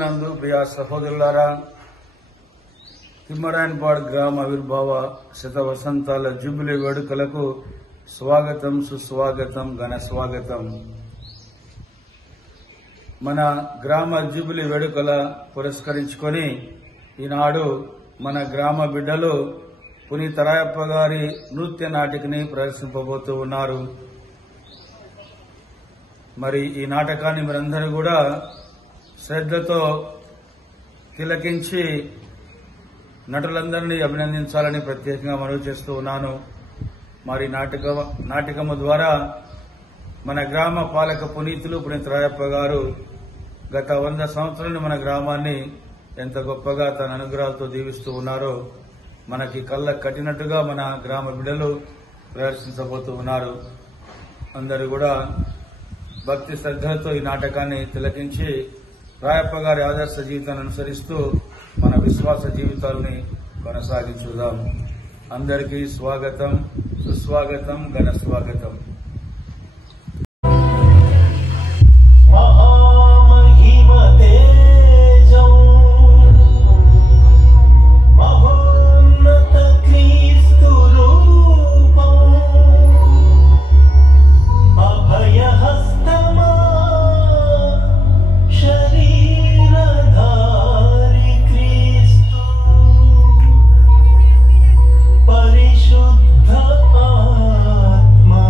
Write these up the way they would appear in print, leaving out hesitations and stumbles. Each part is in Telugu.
నందు ప్రియ సహోదరులారా, తిమ్మరాయనపాడు గ్రామ ఆవిర్భావ శత వసంతాల జూబిలీ వేడుకలకు స్వాగతం, సుస్వాగతం, ఘన స్వాగతం. మన గ్రామ జూబిలీ వేడుకల పురస్కరించుకొని ఈనాడు మన గ్రామ బిడ్డలు పునీత రాయప్ప గారి నృత్య నాటికని ప్రదర్శింపబోతూ ఉన్నారు. మరి ఈ నాటకాన్ని మీరందరూ కూడా శ్రద్ధతో తిలకించి నటులందరినీ అభినందించాలని ప్రత్యేకంగా మనవి చేస్తూ ఉన్నాను. మరి నాటకము ద్వారా మన గ్రామ పాలక పునీతులు పునీత రాయప్ప గారు గత 100 సంవత్సరాలు మన గ్రామాన్ని ఎంత గొప్పగా తన అనుగ్రహాలతో దీవిస్తూ ఉన్నారో మనకి కళ్ళకు కట్టినట్టుగా మన గ్రామ బిడ్డలు ప్రదర్శించబోతూ ఉన్నారు. అందరూ కూడా భక్తి శ్రద్ధలతో ఈ నాటకాన్ని తిలకించి రాయప్ప గారి ఆదర్శ జీవితాన్ని అనుసరిస్తూ మన విశ్వాస జీవితాలని కొనసాగించుదాం. అందరికీ స్వాగతం, సుస్వాగతం, ఘన స్వాగతం. परिशुद्ध आत्मा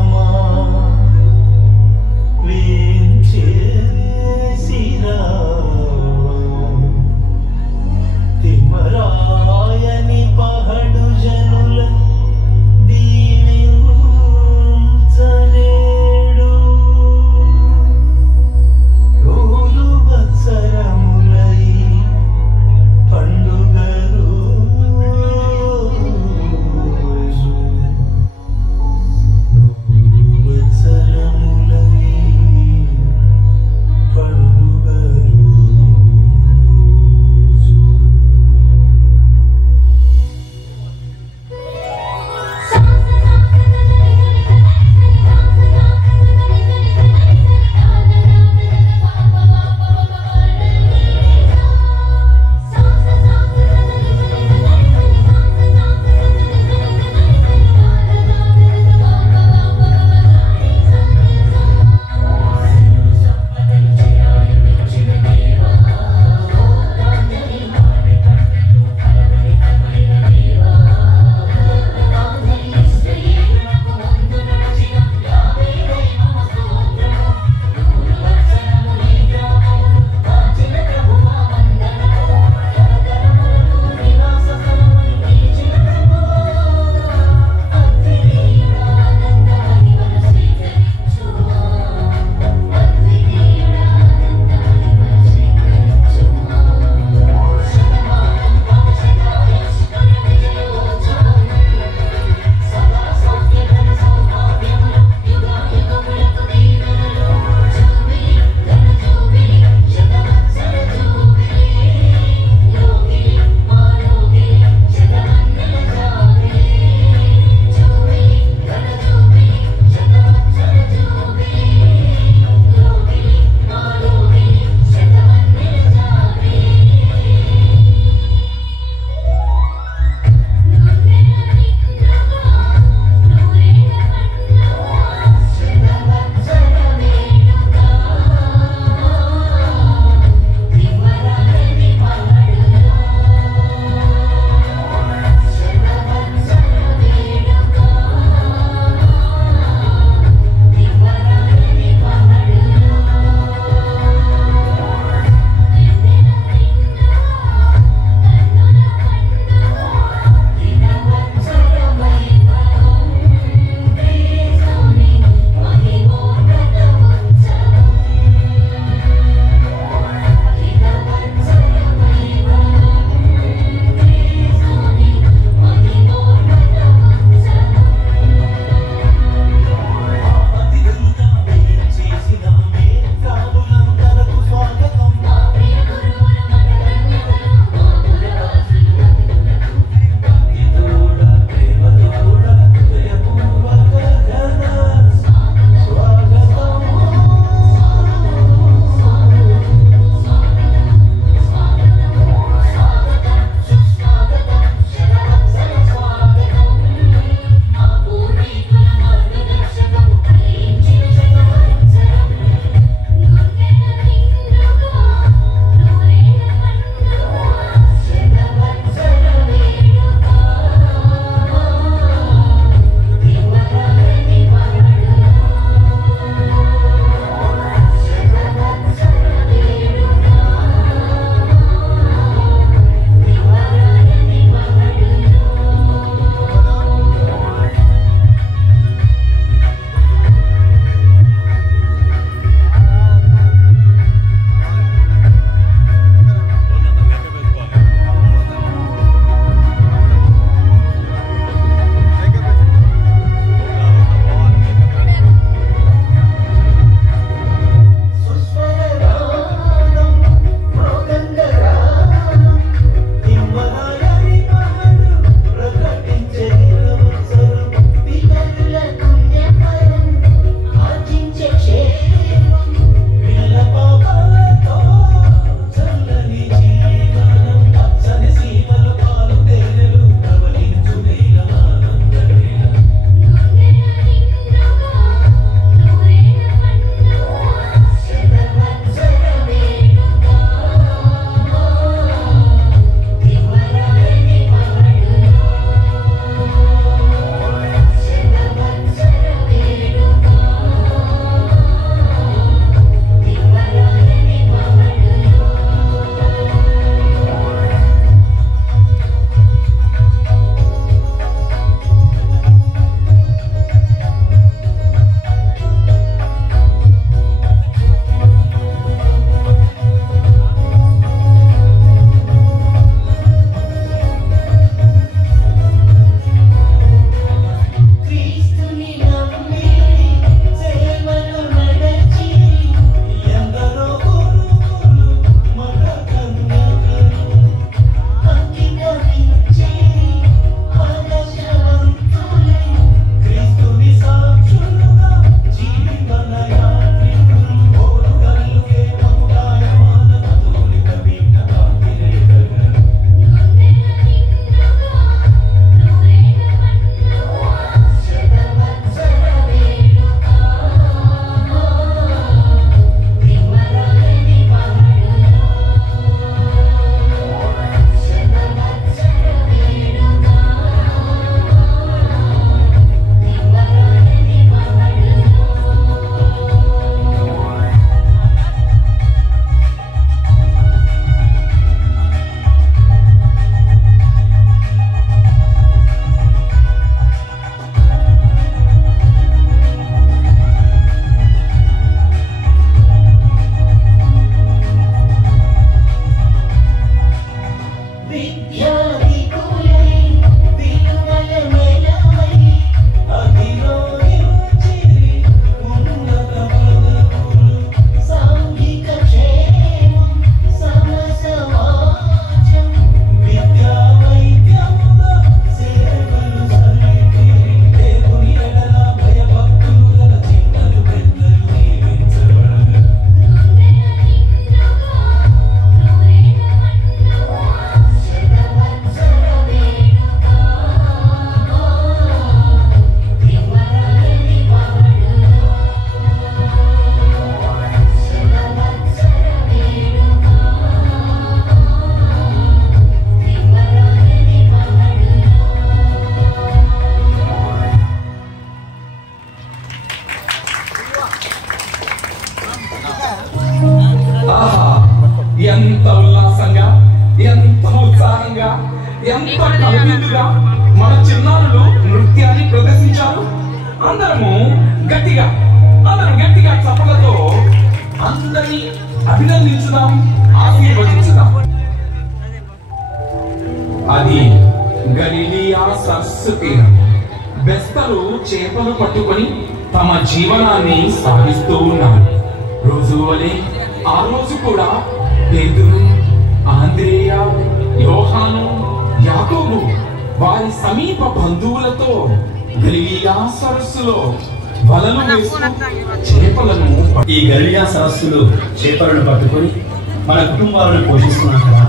ఉల్లాసంగా, ఎంత ఉత్సాహంగా, ఎంత కనువిందుగా మన చిన్నారులు నృత్యాన్ని ప్రదర్శించారు. అందరూ గట్టిగా చప్పలతో అందరినీ అభినందించుదాం, ఆశీర్వదించుదాం. అది గలిలియా సరస్సు తీరం. బెస్తలు చేపలు పట్టుకొని తమ జీవనాన్ని సాగిస్తూ ఉన్నారు. రోజు వలె ఆ రోజు కూడా పేతురు, ఆంద్రేయ, యోహాను, యాకోబు వారి సమీప బంధువులతో గలిలియా సరస్సులో వలలు వేస్తూ చేపలను, ఈ గలిలియా సరస్సులో చేపలను పట్టుకొని మన కుటుంబాలను పోషిస్తున్నాం కదా.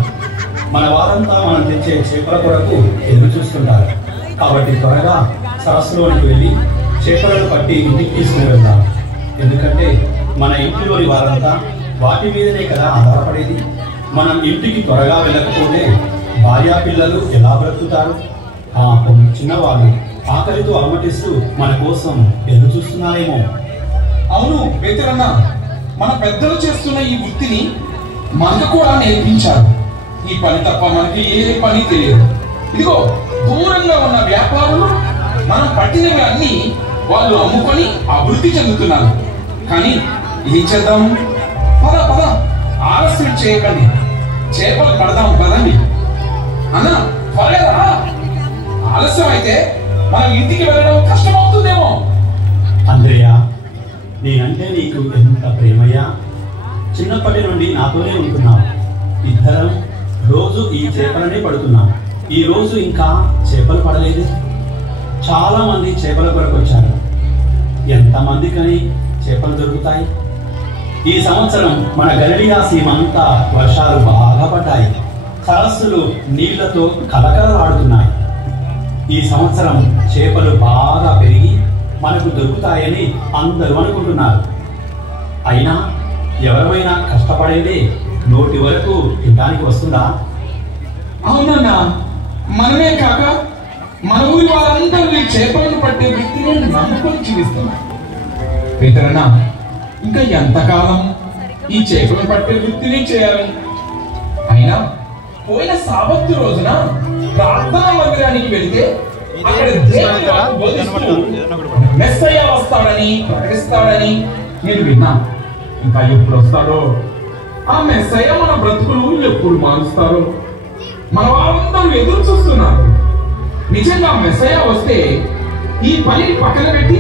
మన వారంతా మనం తెచ్చే చేపల కొరకు ఎదురు చూస్తుంటారు. కాబట్టి త్వరగా సరస్సులోనికి వెళ్ళి చేపలను పట్టి ఇంటికి తీసుకుని వెళ్దాం. ఎందుకంటే మన ఇంటిలోని వారంతా వాటి మీదనే కదా ఆధారపడేది. మనం ఇంటికి త్వరగా వెళ్ళకపోతే భార్యా పిల్లలు ఎలా బ్రతుకుతారు? చిన్నవాళ్ళు ఆకలితో అలమటిస్తూ మన కోసం ఎదురు చూస్తున్నారేమో. అవును పేతురన్న, మన పెద్దలు చేస్తున్న ఈ వృత్తిని మనకు కూడా నేర్పించారు. ఈ పని తప్ప మనకి ఏ పని తెలియదు. ఇదిగో దూరంగా ఉన్న వ్యాపారులు మనం పట్టినవి అన్ని వాళ్ళు అమ్ముకొని అభివృద్ధి చెందుతున్నారు. కానీ ఏం చేద్దాం? పద ఆలస్యం చేయకండి, చేపలు పడదాం పదండి. అన్న త్వరగా, ఆలస్యం అయితే మనం ఇంటికి వెళ్ళడం కష్టమవుతుందేమో. అంద్రేయ, నేనంటే నీకు ఎంత ప్రేమయ్యా. చిన్నప్పటి నుండి నాతోనే ఉంటున్నావు. ఇద్దరం రోజు ఈ చేపలనే పడుతున్నాం. ఈ రోజు ఇంకా చేపలు పడలేదు. చాలా మంది చేపల కొరకు వచ్చారు. ఎంతమందికని చేపలు దొరుకుతాయి? ఈ సంవత్సరం మన గలిలియా సీమంతా వర్షాలు బాగా పడ్డాయి. సరస్సులు నీళ్లతో కలకలలాడుతున్నాయి. ఈ సంవత్సరం చేపలు బాగా పెరిగి మనకు దొరుకుతాయని అందరూ అనుకుంటున్నారు. అయినా ఎవరైనా కష్టపడేదే నోటి వరకు తినడానికి వస్తుందా? అవునన్నా, మనమే కాక మన ఊరి వారందరూ ఈ చేపలను పట్టే వ్యక్తిని నమ్ముకొని జీవిస్తున్నారు. పేతురన్నా, ఇంకా ఎంతకాలం ఈ చేపలు పట్టే వృత్తిని చేయాలి? అయినా పోయిన సాబత్తు రోజున ప్రార్థనా మందిరానికి వెళితే అక్కడ దేవుని వాక్కు బోధిస్తూ మెస్సయ్య వస్తాడని ప్రకటిస్తాడని నేను విన్నా. ఇంకా ఎప్పుడు వస్తాడో, ఆ మెస్సయ్య మన బ్రతుకులు ఎప్పుడు మారుస్తారో మన వారందరూ ఎదురు చూస్తున్నారు. నిజంగా మెస్సయ్య వస్తే ఈ పనిని పక్కన పెట్టి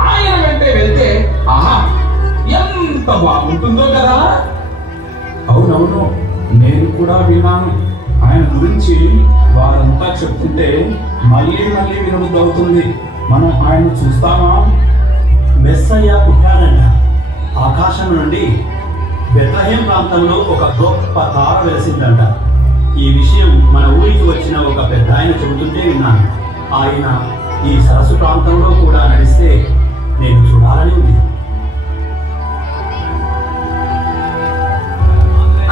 ఆయన వెంటే వెళ్తే ఆహా ఎంత బాగుంటుందో కదా. అవునవును, నేను కూడా విన్నాను. ఆయన గురించి వారంతా చెప్తుంటే మళ్ళీ వినబుద్ధి అవుతుంది. మనం ఆయన చూస్తామా? మెస్సయ్య పుట్టాడంట. ఆకాశం నుండి బెత్లెహేం ప్రాంతంలో ఒక గొప్ప తార వెలిసిందంట. ఈ విషయం మన ఊరికి వచ్చిన ఒక పెద్ద ఆయన చెబుతుంటే విన్నాను. ఆయన ఈ సరస్సు ప్రాంతంలో కూడా నడిస్తే నేను చూడాలని ఉంది.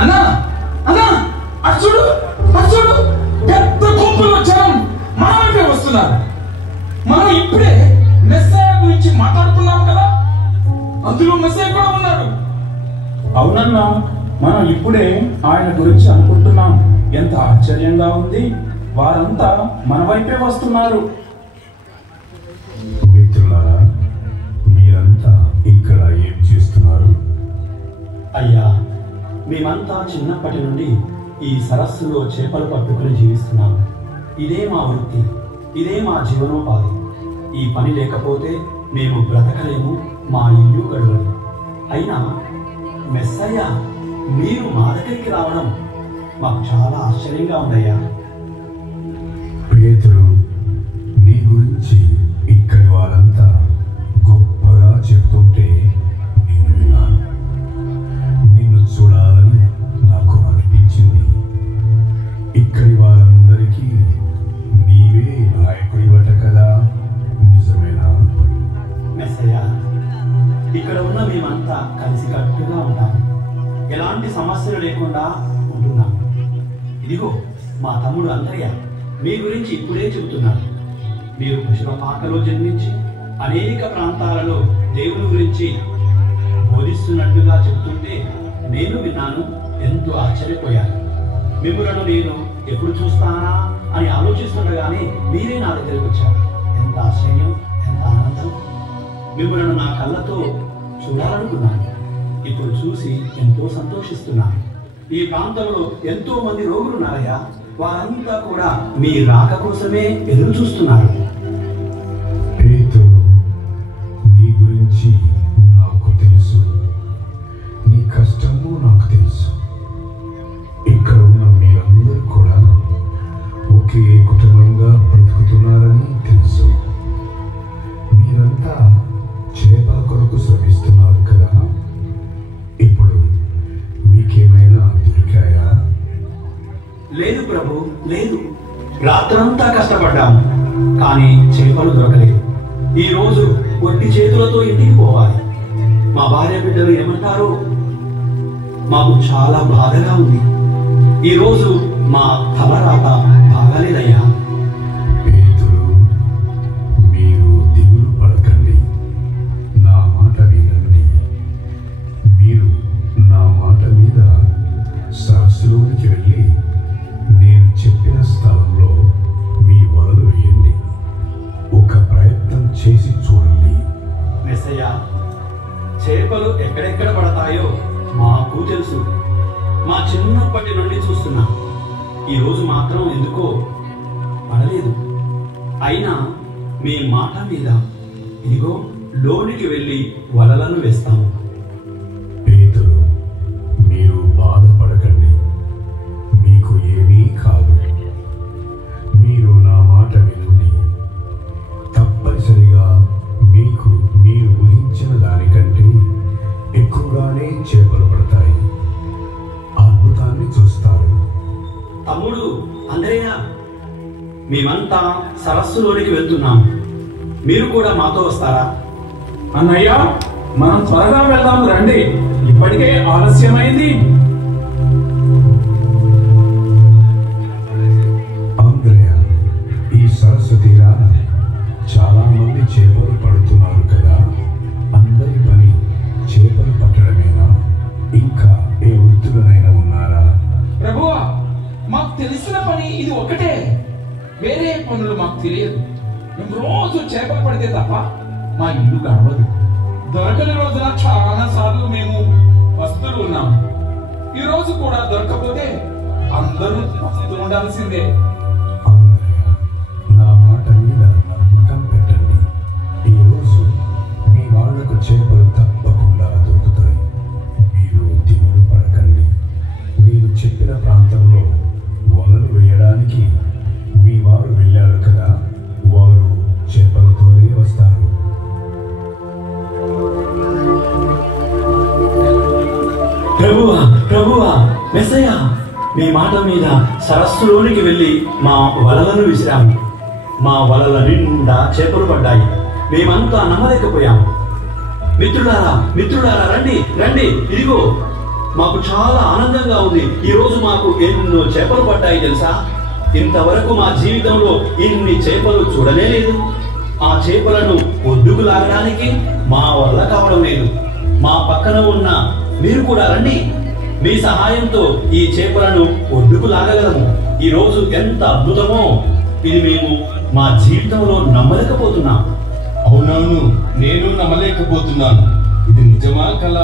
అన్నా అన్నా, అటు చూడు పెద్ద గుంపులో జనం మన వైపే వస్తున్నారు. మనం ఇప్పుడే మెస్సయ్య గురించి మాట్లాడుతున్నాం కదా, అందులో మెస్సయ్య కూడా ఉన్నాడు. అవునన్నా, మనం ఇప్పుడే ఆయన గురించి అనుకుంటున్నాం. ఎంత ఆశ్చర్యంగా ఉంది. వారంతా మన వైపే వస్తున్నారు. మిత్రులారా, మీరంతా ఇక్కడ ఏం చేస్తున్నారు? అయ్యా, మేమంతా చిన్నప్పటి నుండి ఈ సరస్సులో చేపలు పట్టుకుని జీవిస్తున్నాము. ఇదే మా వృత్తి, ఇదే మా జీవనోపాధి. ఈ పని లేకపోతే మేము బ్రతకలేము, మా ఇల్లు గడవదు. అయినా మెస్సయ్య మీరు మా దగ్గరికి రావడం మాకు చాలా ఆశ్చర్యంగా ఉందయ్యా. పేతురు, నీ గురించి ఇక్కడి వారంతా గొప్పగా చెప్తుంటే నేను విన్నాను. నిన్ను చూడాలని నాకు అనిపించింది. ఇక్కడి వారందరికీ నీవే నాయకుడివట కదా, నిజమేనా? మెస్సయ్య, ఇక్కడ ఉన్న మేమంతా కలిసికట్టుగా ఉంటాం. ఎలాంటి సమస్యలు లేకుండా ఉంటున్నాం. ఇదిగో మా తమ్ముడు అంతర్య మీ గురించి ఇప్పుడే చెబుతున్నారు. మీరు పశుపాకలో జన్మించి అనేక ప్రాంతాలలో దేవుని గురించి బోధిస్తున్నట్టుగా చెబుతుంటే నేను విన్నాను. ఎంతో ఆశ్చర్యపోయాను. మిమ్మలను నేను ఎప్పుడు చూస్తానా అని ఆలోచిస్తుండగానే మీరే నా దగ్గరికి వచ్చారు. ఎంత ఆశ్చర్యం, ఎంత ఆనందం! మిమ్మలను నా కళ్ళతో చూడాలనుకున్నాను. ఇప్పుడు చూసి ఎంతో సంతోషిస్తున్నాను. ఈ ప్రాంతంలో ఎంతో మంది రోగులు ఉన్నారయ్యా. వారంతా కూడా మీ రాక కోసమే ఎదురు చూస్తున్నారు. పేతురు, నీ గురించి నాకు తెలుసు, నీ కష్టము నాకు తెలుసు. ఇక్కడ ఉన్న మీరందరూ కూడా ఒకే కుటుంబంగా బ్రతుకుతున్నారని తెలుసు. మీరంతా చేపల కొరకు శ్రమిస్తున్నారు కదా. ఇప్పుడు మీకేమైనా దొరికాయా? లేదు ప్రభు, లేదు. రాత్రంతా కష్టపడ్డాము, కానీ చేపలు దొరకలేదు. ఈ రోజు ఒట్టి చేతులతో ఇంటికి పోవాలి. మా భార్య బిడ్డలు ఏమంటారు? మాకు చాలా బాధగా ఉంది. ఈ రోజు మా తలరాత బాగాలేదయ్యా. పేతురు, మీరు దిగులు పడకండి, నా మాట వినండి. మీరు నా మాట మీద సరస్సులోనికి వెళ్ళి నేను చెప్పిన స్థలంలో మీ వలలు వేయండి. ఒక ప్రయత్నం చేసి చూడండి. మెస్సయ్య, చేపలు ఎక్కడెక్కడ పడతాయో మాకు తెలుసు. మా చిన్నప్పటి నుండి చూస్తున్నా. ఈ రోజు మాత్రం ఎందుకో పడలేదు. అయినా మీ మాట మీద ఇదిగో లోనికి వెళ్ళి వలలను వేస్తాము. పేతురు, మీరు బాధపడకండి, మీకు ఏమీ కాదు. మీరు నా మాట వినండి. తప్పనిసరిగా మీకు మీరు ఊహించిన దానికంటే ఎక్కువగానే చేపలు పడతాయి. అద్భుతాన్ని చూస్తారు. తమ్ముడు అంద్రయ్య, మేమంతా సరస్సులోనికి వెళ్తున్నాం. మీరు కూడా మాతో వస్తారా? అన్నయ్య, మనం త్వరగా వెళ్దాం రండి, ఇప్పటికే ఆలస్యమైంది. ఆంధ్రయ, ఈ సరస్సు తీరాన చాలా మంది చేపలు పడుతున్నారు కదా. అందరి పని చేపలు పట్టడమేనా? ఇంకా ఏ వృత్తులనైనా ఉన్నారా? ప్రభువా, మాకు తెలిసిన పని ఇది ఒకటే. వేరే పనులు మాకు తెలియదు. మేము రోజు చేపలు పడితే తప్ప మా ఇల్లు గడవదు. దొరకని రోజున చాలా సార్లు మేము వస్తువులు ఉన్నాము. ఈ రోజు కూడా దొరకపోతే అందరూ వస్తూ ఉండాల్సిందే. ఆంధ్రయ, నా మాట మీద నమ్మకం పెట్టండి. ఈరోజు మీ వాళ్లకు చేపలు తప్పకుండా దొరుకుతాయి. మీరు దిగులు పడకండి. నేను చెప్పిన ప్రాంతంలో వలలు వేయడానికి మీ వారు వెళ్ళారు కదా, వారు చేపలతోనే వస్తారు. ప్రభువా, ప్రభువా, మెస్సయ్య, మీ మాట మీద సరస్సులోనికి వెళ్ళి మా వలలను విసిరాము. మా వలల నిండా చేపలు పడ్డాయి. మేమంతా నమ్మలేకపోయాము. మిత్రులారా, మిత్రులారా, రండి రండి, ఇదిగో మాకు చాలా ఆనందంగా ఉంది. ఈ రోజు మాకు ఎన్నో చేపలు పడ్డాయి తెలుసా. ఇంతవరకు మా జీవితంలో ఇన్ని చేపలు చూడలే లేదు. ఆ చేపలను ఒడ్డుకు లాగడానికి మా వల్ల కావడం లేదు. మా పక్కన ఉన్న మీరు కూడా రండి. మీ సహాయంతో ఈ చేపలను ఒడ్డుకు లాగగలము. ఈ రోజు ఎంత అద్భుతమో! ఇది మేము మా జీవితంలో నమ్మలేకపోతున్నాం. అవునవును, నేను నమ్మలేకపోతున్నాను. ఇది నిజమా కల?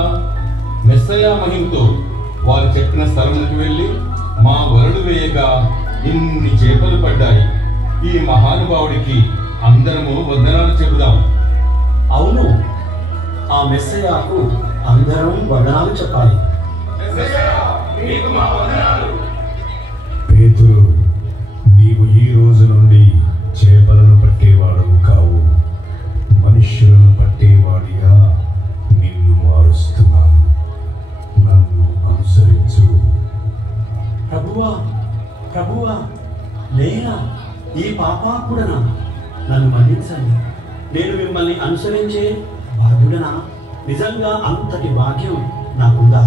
మెస్సయ్య మహిమతో వారు చెప్పిన స్థలంలోకి వెళ్ళి మా వరలు వేయగా ఇన్ని చేపలు పడ్డాయి. ఈ మహానుభావుడికి అందరము వందనాలు చెబుదాం. అవును, ఆ మెస్సయ్యకు అందరం వందనాలు చెప్పాలి. పేతురు, నీవు ఈ రోజు నుండి చేపలను పట్టేవాడు కావు, మనుష్యులను పట్టేవాడిగా నిన్ను మారుస్తున్నాను. నన్ను అనుసరించు. ప్రభువా, ప్రభువా, నేనా ఈ పాపాత్ముడనా? నన్ను మన్నించండి. నేను మిమ్మల్ని అనుసరించే బాధ్యుడనా? నిజంగా అంతటి భాగ్యం నాకుందా?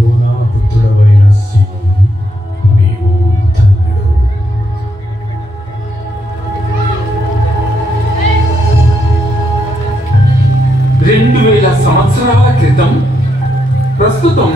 యోనా పుత్రుడవైన సీమోను, నీవు ధన్యుడు. సంవత్సరాల క్రితం ప్రస్తుతం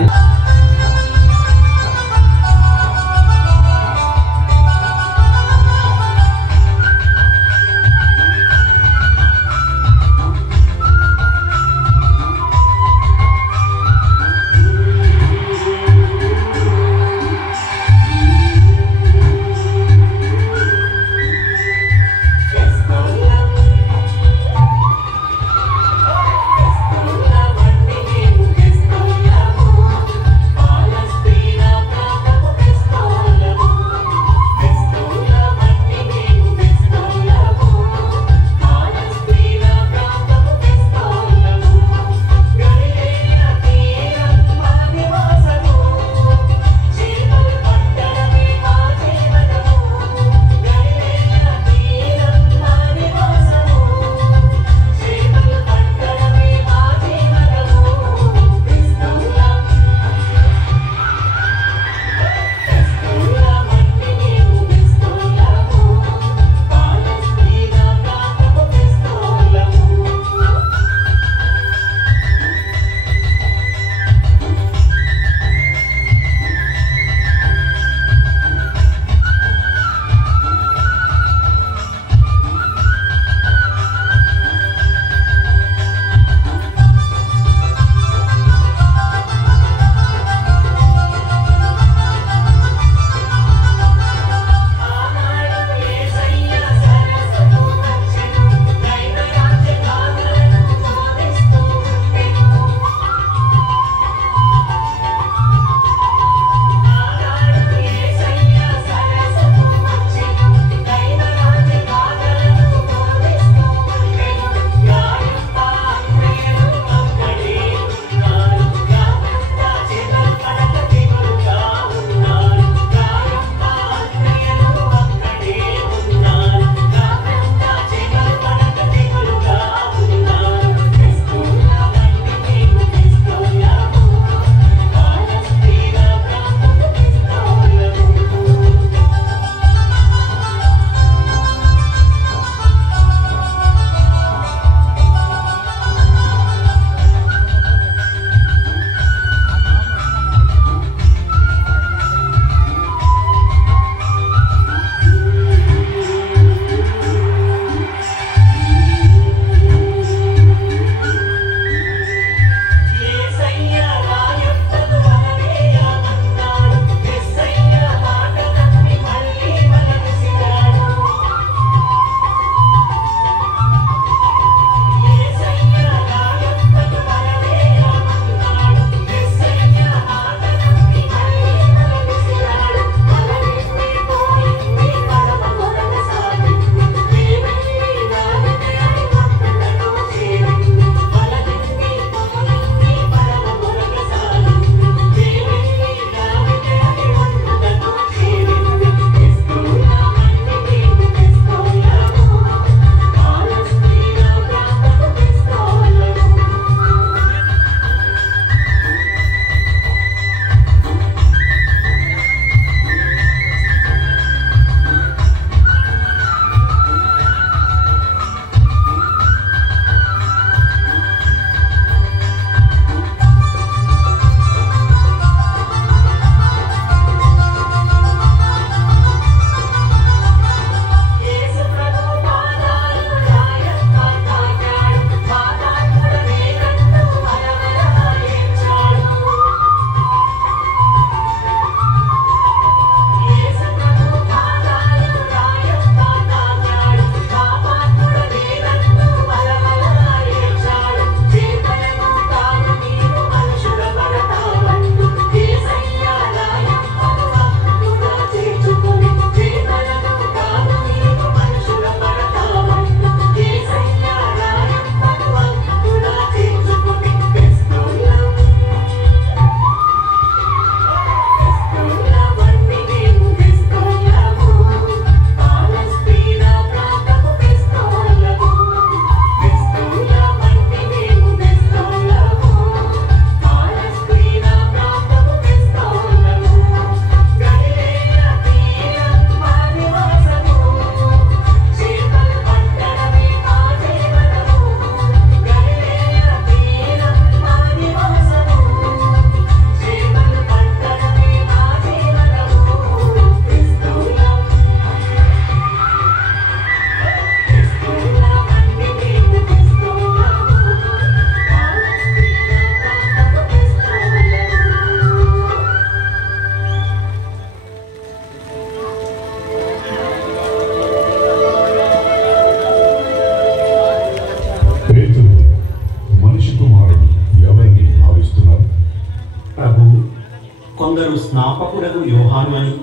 నిర్వాహకుడకు యోహాను అని,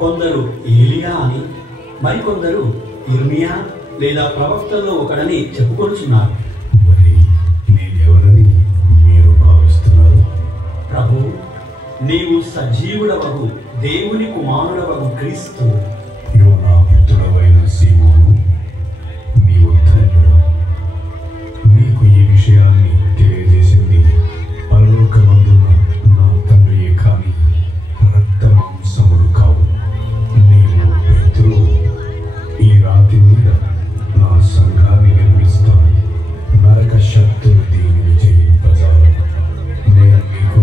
కొందరు ఏలియా అని, మరికొందరు ఇర్మియా లేదా ప్రవక్తల్లో ఒకడని చెప్పుకొనుచున్నారు. మరి నేనెవరని మీరు భావిస్తున్నారు? ప్రభు, నీవు సజీవుడవగు దేవుని కుమారుడవగు క్రీస్తు. యోనా పుత్రుడవైన సీమోను, నీవు ధన్యుడు. నీకు ఈ విషయాన్ని తెలియజేసింది పరలోకమందున్న నా తండ్రియే కాని రక్త మాంసములు కావు. నీవు పేతురు, ఈ రాతి మీద నా సంఘాన్ని నిర్మిస్తాను. నరక శక్తులు దీనిని జయింపజాలు. నేను నీకు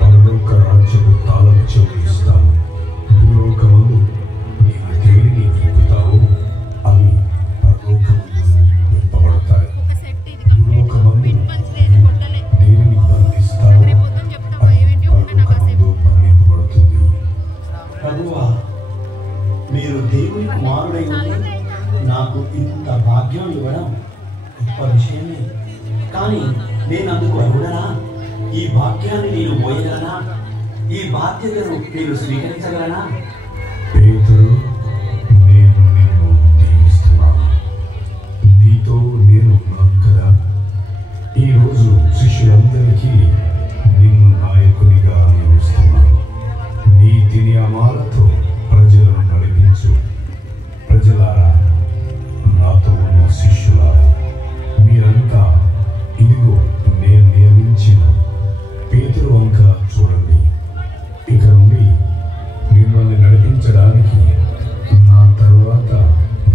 పరలోక రాజ్యపు తాళం చెవులు ఇస్తాను. భూలోకమందు నీవు దేనిని విప్పుతావో అవి పరలోకమందు విప్పబడతాయి. భూలోకమందు దేనిని బంధిస్తావో అది పరలోకమందు బంధింపబడుతుంది. ప్రభువా, మీరు దేవుని కుమారుడై ఉండి నాకు ఇంత భాగ్యం ఇవ్వడం గొప్ప విషయమే. కానీ నేను అందుకు అర్హుడనా? ఈ భాగ్యాన్ని నేను మోయగలనా? ఈ బాధ్యతను నేను స్వీకరించగలనా? పేతురు, నేను నిన్ను దీవిస్తున్నాను. నీతో నేను ఉన్నాను కదా. ఈరోజు శిష్యులందరికీ నిన్ను నాయకునిగా నియమిస్తున్నాను. నీతి నియమాలతో ప్రజలను నడిపించు. ప్రజలారా, నాతో ఉన్న శిష్యులారా, మీరంతా ఇదిగో నేను నియమించిన పేతురు వంక చూడండి. ఇక నుండి మిమ్మల్ని నడిపించడానికి నా తర్వాత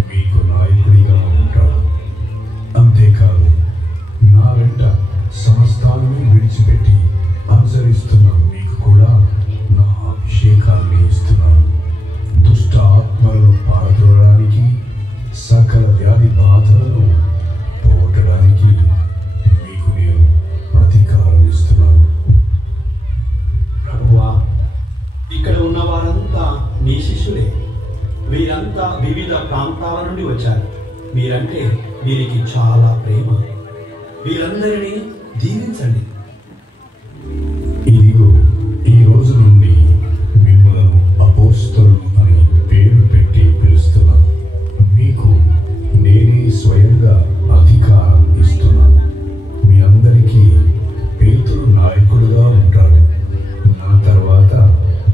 మీకు నాయకుడిగా ఉంటాడు. అంతేకాదు, నా వెంట సమస్తాన్ని విడిచిపెట్టి అనుసరిస్తున్న మీకు కూడా నా అభిషేకాన్ని ఇస్తున్నాను. దుష్ట ఆత్మలను పారద్రోడానికి, సకల వ్యాధి బాధలను పోగొట్టడానికి మీకు నేను ప్రతీకారం ఇస్తున్నాను. ప్రభువా, ఇక్కడ ఉన్న వారంతా నీ శిష్యులే. వీరంతా వివిధ ప్రాంతాల నుండి వచ్చారు. మీరంటే వీరికి చాలా ప్రేమ. వీరందరినీ దీవించండి. ఇదిగో, ఈ రోజు నుండి మిమ్మలను అపోస్తలులు అని పేరు పెట్టి పిలుస్తున్నాను. మీకు నేనే స్వయంగా అధికారం ఇస్తున్నాను. మీ అందరికీ పేతురు నాయకుడుగా ఉంటాడు. నా తర్వాత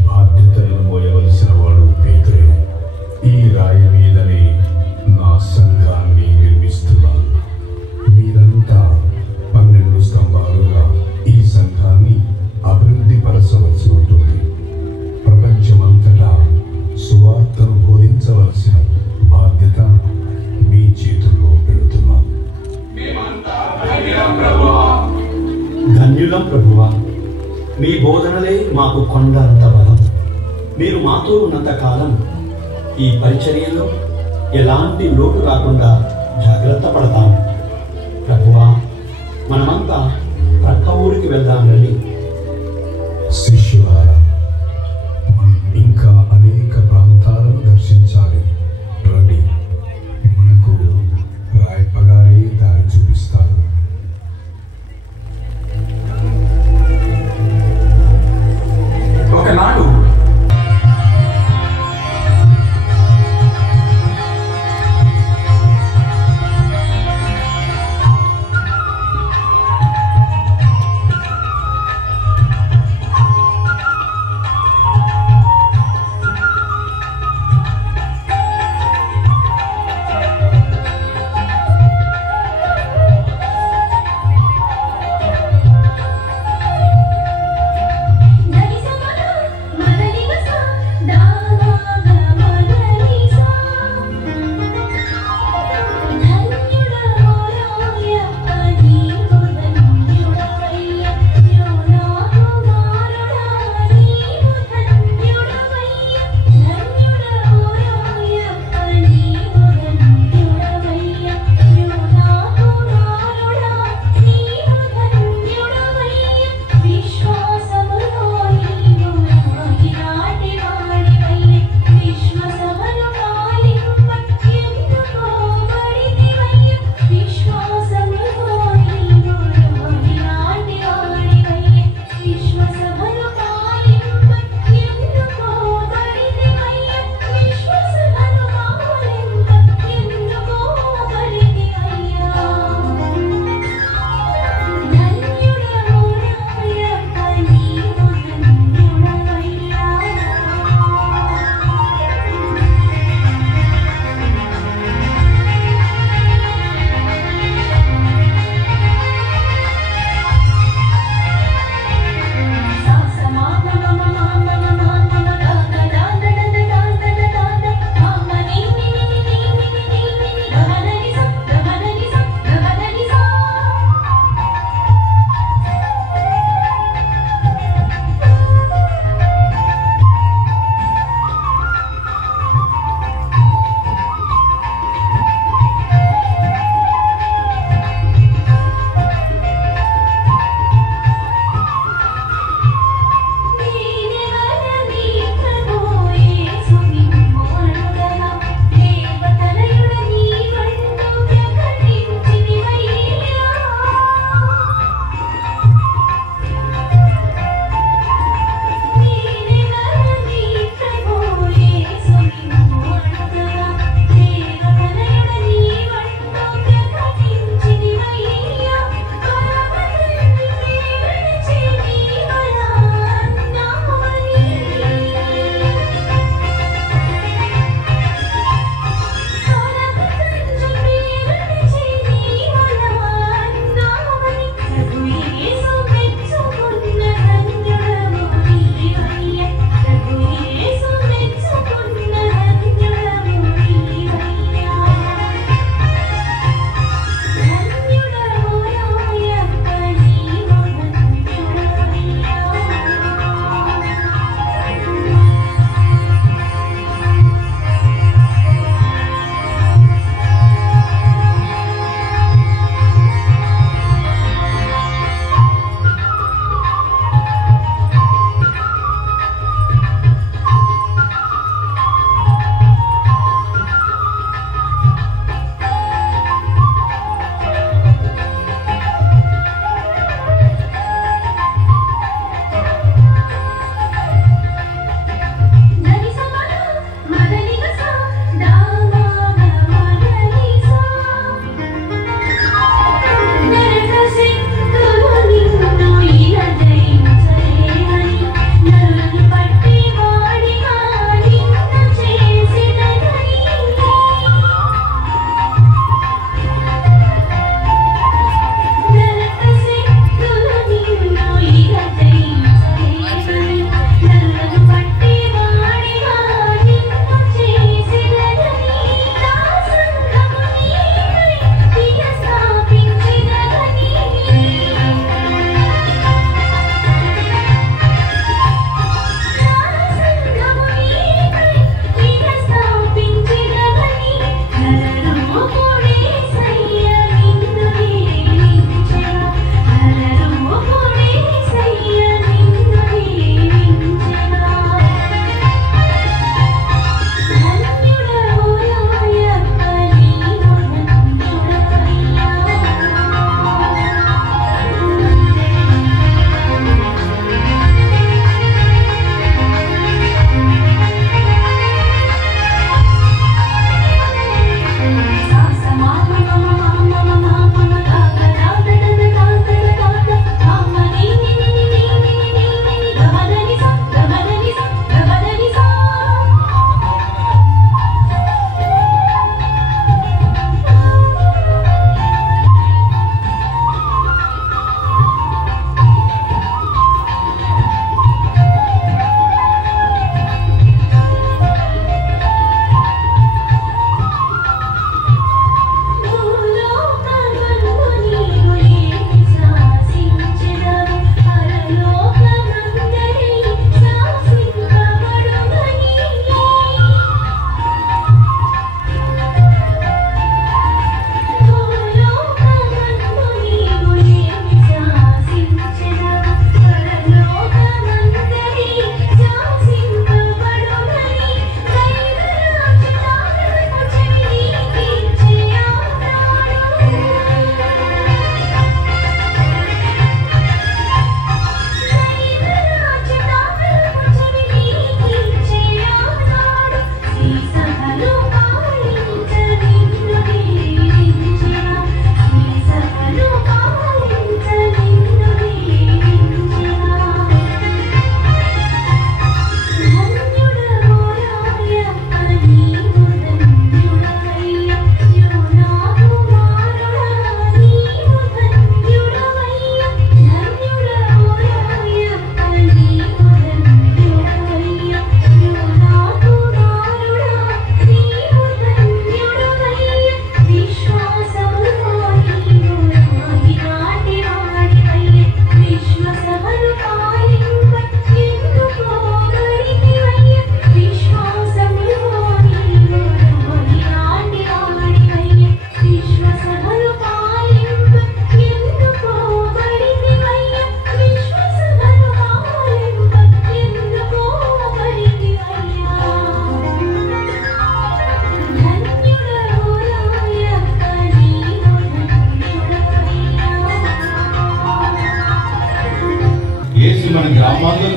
బాధ్యతలను మోయవలసిన వాడు పేతురే. ఈ రాయి మీదనే నా సంఘాన్ని నిర్మిస్తున్నాను. మీరంతా 12 స్తంభాలుగా ఈ సంఘాన్ని అభివృద్ధి పరచవలసి ఉంటుంది. ప్రపంచమంతటా సువార్తను బోధించవలసిన బాధ్యత మీ చేతుల్లో పెడుతున్నాను. ధన్యులం ప్రభువా, మీ బోధనలే మాకు కొండంత బలం. మీరు మాతో ఉన్నంత కాలం ఈ పరిచర్యలో ఎలాంటి లోటు రాకుండా జాగ్రత్త పడతాము. ప్రభువా, మనమంతా ప్రక్క ఊరికి వెళ్దాం రండి. శిష్యులారా, మనం ఇంకా అనేక ప్రాంతాలను దర్శించాలి. రండి, మనకు రాయప్పగారే దారి చూపిస్తారు. ఒకనాడు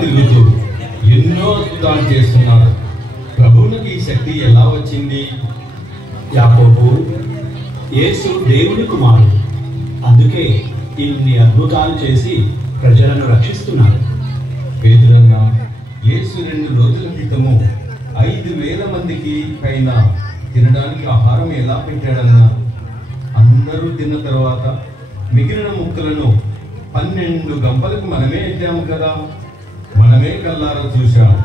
తిరుగుతూ ఎన్నో అద్భుతాలు చేస్తున్నారు. ప్రభువునికి ఈ శక్తి ఎలా వచ్చింది? యాకోబు, యేసు దేవుని కుమారుడు, అందుకే ఇన్ని అద్భుతాలు చేసి ప్రజలను రక్షిస్తున్నారు. పేతురన్న, యేసు 2 రోజుల క్రితము 5,000 మందికి పైన తినడానికి ఆహారం ఎలా పెట్టాడన్నా? అందరూ తిన్న తర్వాత మిగిలిన ముక్కలను 12 గంపలకు మనమే ఎత్తాము కదా, మనమే కళ్ళారా చూశాము.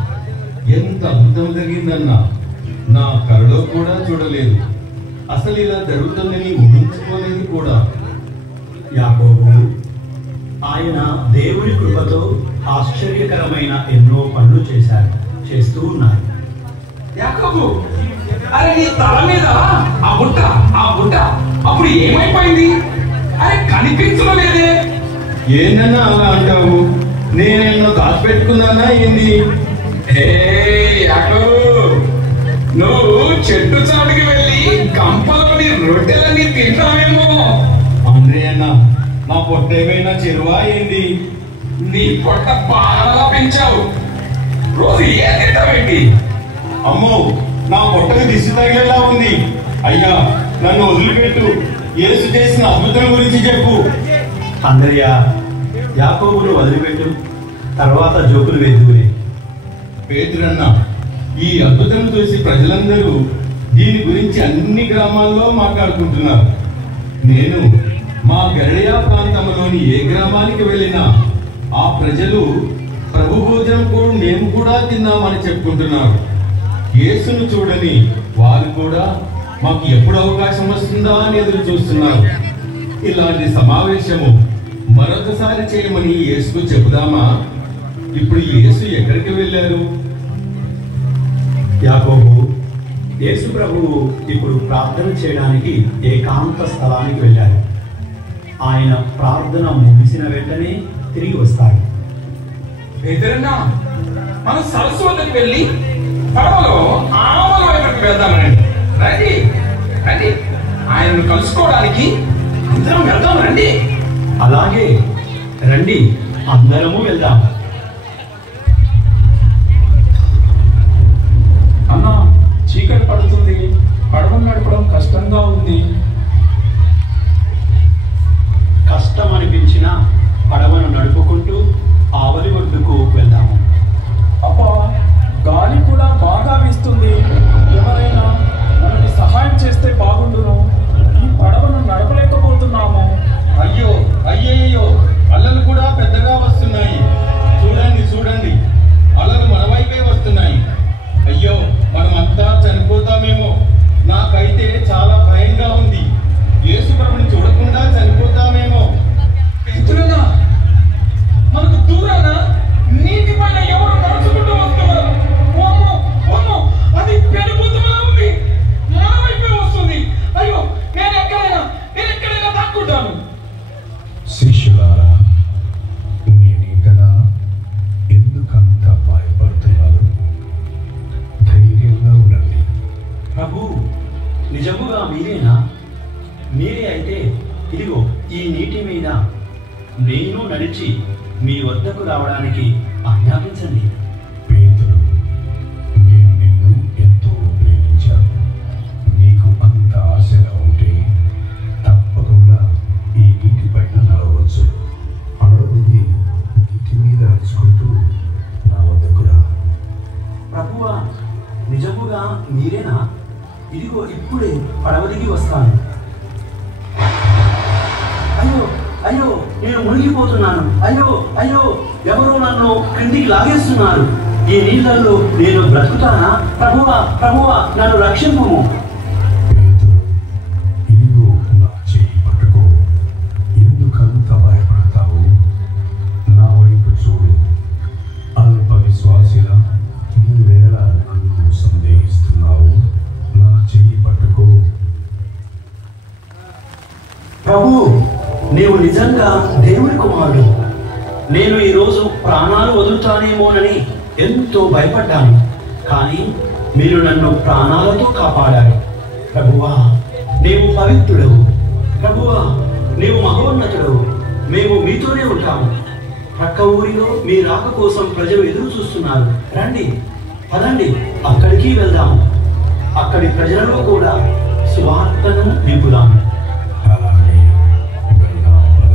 ఎంత అద్భుతం జరిగిందన్నా, నా కలలో కూడా చూడలేదు. అసలు ఇలా జరుగుతుందని ఊహించుకోలేదు కూడా. యాకోబు, ఆయన దేవుని కృపతో ఆశ్చర్యకరమైన ఎన్నో పనులు చేస్తూ ఉన్నారు. యాకోబు, అరే నీ తల మీద ఆ బుట్ట అప్పుడు ఏమైపోయింది? అరే కనిపించలేదే. ఏంటన్నా అలా అంటావు? నేనేమో దాచిపెట్టుకున్నానా ఏంది? యాకోబు, నువ్వు చెట్టు చాటుకి వెళ్ళి గంపలోని రొట్టెలన్నీ తింటావేమో. అవునే అన్న, నా పొట్ట ఏమైనా చెరువా ఏంది? నీ పొట్ట బాగా పెంచావు, రోజు ఏ తింటావేంటి? అమ్మో, నా పొట్టకు దిష్టి తగిలేలా ఉంది. అయ్యా, నన్ను వదిలిపెట్టు. యేసు చేసిన అద్భుతం గురించి చెప్పు. అందర్య, యాకోబును వదిలిపెట్టు, తర్వాత జోకులు వేద్దులే. పేతురన్న, ఈ అద్భుతం చూసి ప్రజలందరూ దీని గురించి అన్ని గ్రామాల్లో మాట్లాడుకుంటున్నారు. నేను మా గలిలయ ప్రాంతంలోని ఏ గ్రామానికి వెళ్ళినా ఆ ప్రజలు ప్రభు భోజనం కూడా మేము కూడా తిన్నామని చెప్పుకుంటున్నారు. యేసును చూడని వారు కూడా మాకు ఎప్పుడు అవకాశం వస్తుందా అని ఎదురు చూస్తున్నారు. ఇలాంటి సమావేశము మరొకసారి చేయమని యేసుకు చెబుదామా? ఇప్పుడు యేసు ఎక్కడికి వెళ్ళారు? యాకోబు, యేసు ప్రభువు ఇప్పుడు ప్రార్థన చేయడానికి ఏకాంత స్థలానికి వెళ్ళారు. ఆయన ప్రార్థన ముగిసిన వెంటనే తిరిగి వస్తారు. పేతురన్నా, మనం సరస్సు వద్దకు వెళ్ళి పడవలో ఆమల వైపుకి వెళ్దామనండి. రండి రండి, ఆయనను కలుసుకోవడానికి అందరం వెళ్దాం రండి. అలాగే రండి, అందరము వెళ్దాం. అన్నా, చీకటి పడుతుంది, పడవ నడపడం కష్టంగా ఉంది. కష్టం అనిపించిన పడవను నడుపుకుంటూ ఆవలి ఒడ్డుకు వెళ్దాము. అబ్బా, గాలి కూడా బాగా వీస్తుంది. ఎవరైనా మనకి సహాయం చేస్తే బాగుండును. ఈ పడవను నడపలేకపోతున్నాము. అయ్యో అయ్యయ్యో, అలలు కూడా పెద్దగా వస్తున్నాయి. చూడండి చూడండి, అలలు మన వైపే వస్తున్నాయి. అయ్యో, మనమంతా చనిపోతామేమో. నాకైతే చాలా భయంగా ఉంది. యేసు ప్రభుని చూడకుండా చనిపోతామేమో. పేతురన్నా, మనకు దూరాన నీటి పైన ఎవరు నడుచుకుంటూ వస్తున్నారు. ఓమ్మో, ఓమ్మో, అది పెరుగుతూనే ఉంది, మన వైపే వస్తుంది. అయ్యో, నేను ఎక్కడైనా దాక్కుంటాను. శిష్యులారా, నేనే కదా, ఎందుకంత భయపడుతున్నారు? ధైర్యంగా ఉండండి. ప్రభు, నిజముగా మీరేనా? మీరే అయితే ఇదిగో ఈ నీటి మీద నేను నడిచి మీ వద్దకు రావడానికి ఆజ్ఞాపించండి. పేతురు, నేను నిన్ను ఎంతో ప్రేమించాను. నీకు అంత ఆశగా ఉంటే తప్పకుండా ఈ నీటి పైన నడవచ్చు. అడవదిగి నీటి మీద నడుచుకుంటూ నా వద్దకు రా. ప్రభువా, నిజముగా మీరేనా? ఇదిగో ఇప్పుడే పడవ దిగి వస్తాను. అయ్యో అయ్యో, నేను మునిగిపోతున్నాను. అయ్యో అయ్యో, ఎవరో నన్ను క్రిందికి లాగేస్తున్నారు. ఈ నీళ్ళల్లో నేను బ్రతుకుతానా? ప్రభువా ప్రభువా, నన్ను రక్షింపుము. పేతురు, ఇదిగో నా చెయ్యి పట్టుకో. ఎందుకంత భయపడతావు? నా వైపు చూడు. అల్ప విశ్వాసిలా, నీవేళ నన్ను సందేహిస్తున్నావు? నా చెయ్యి పట్టుకో. ప్రభు, నీవు నిజంగా దేవుని కుమారుడు. నేను ఈరోజు ప్రాణాలు వదులుతానేమోనని ఎంతో భయపడ్డాను, కానీ మీరు నన్ను ప్రాణాలతో కాపాడారు. ప్రభువా, నీవు పవిత్రుడవు. ప్రభువా, నీవు మహోన్నతుడవు. మేము మీతోనే ఉంటాము. ప్రక్క ఊరిలో మీ రాక కోసం ప్రజలు ఎదురు చూస్తున్నారు. రండి, పదండి, అక్కడికి వెళ్దాము. అక్కడి ప్రజలలో కూడా సువార్తను నింపుదాము. అలాగే వెళ్దాం పదండి.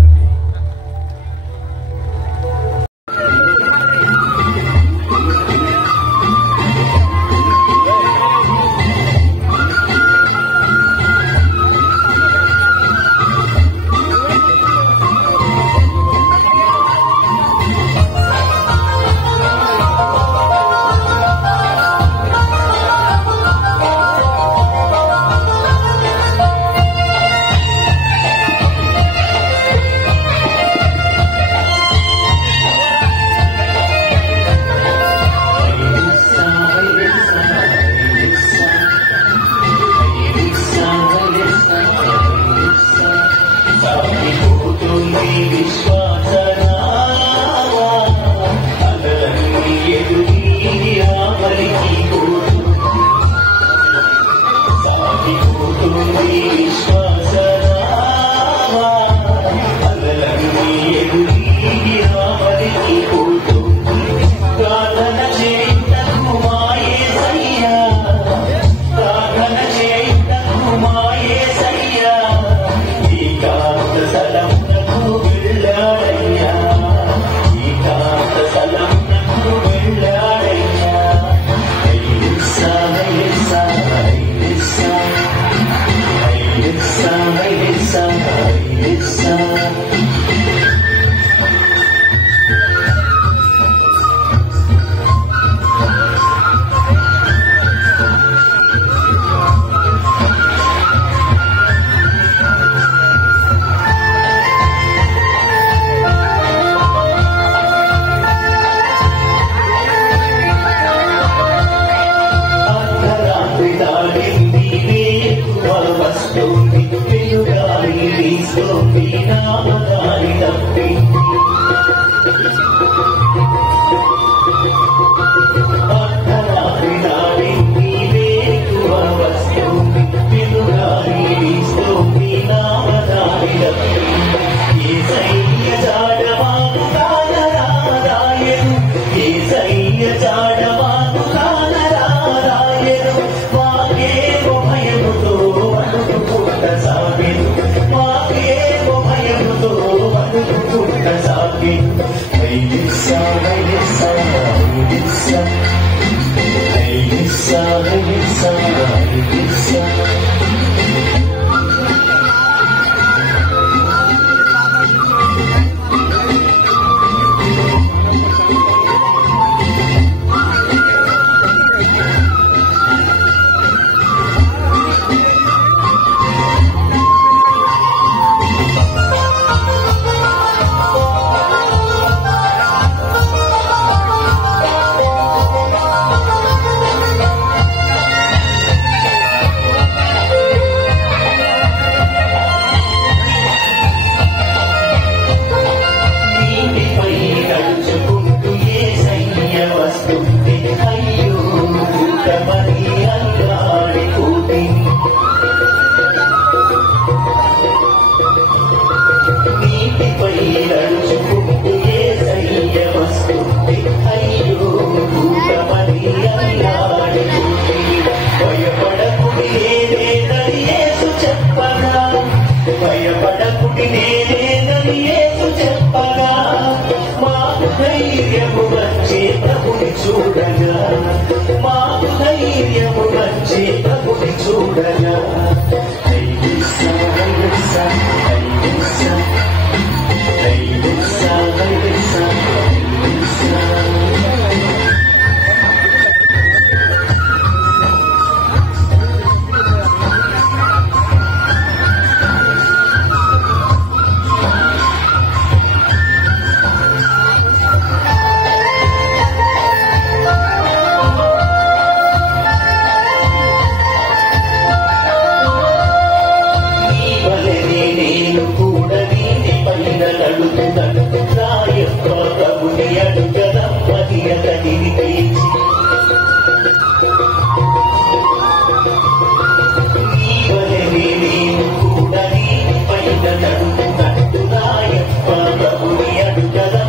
ప్రభుని అడుగదం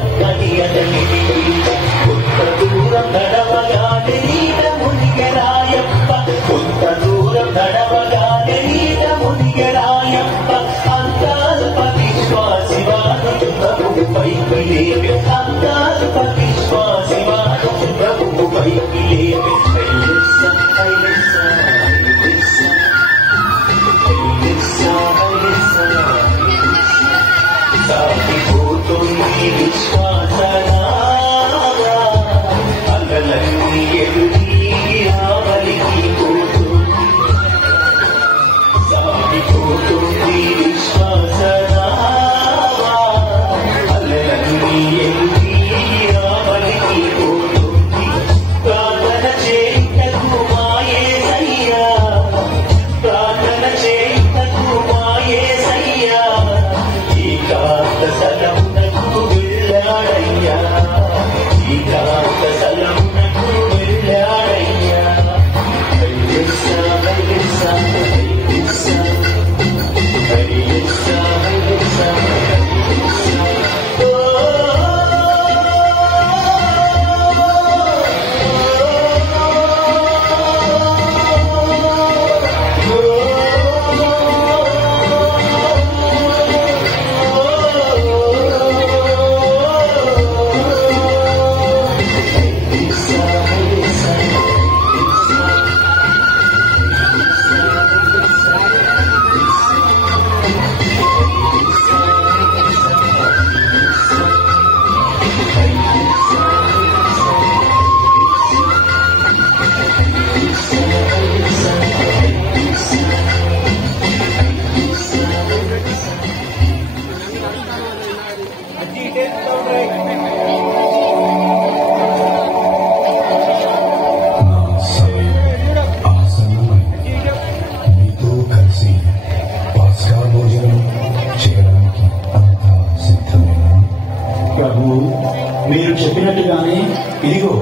ఇదిగో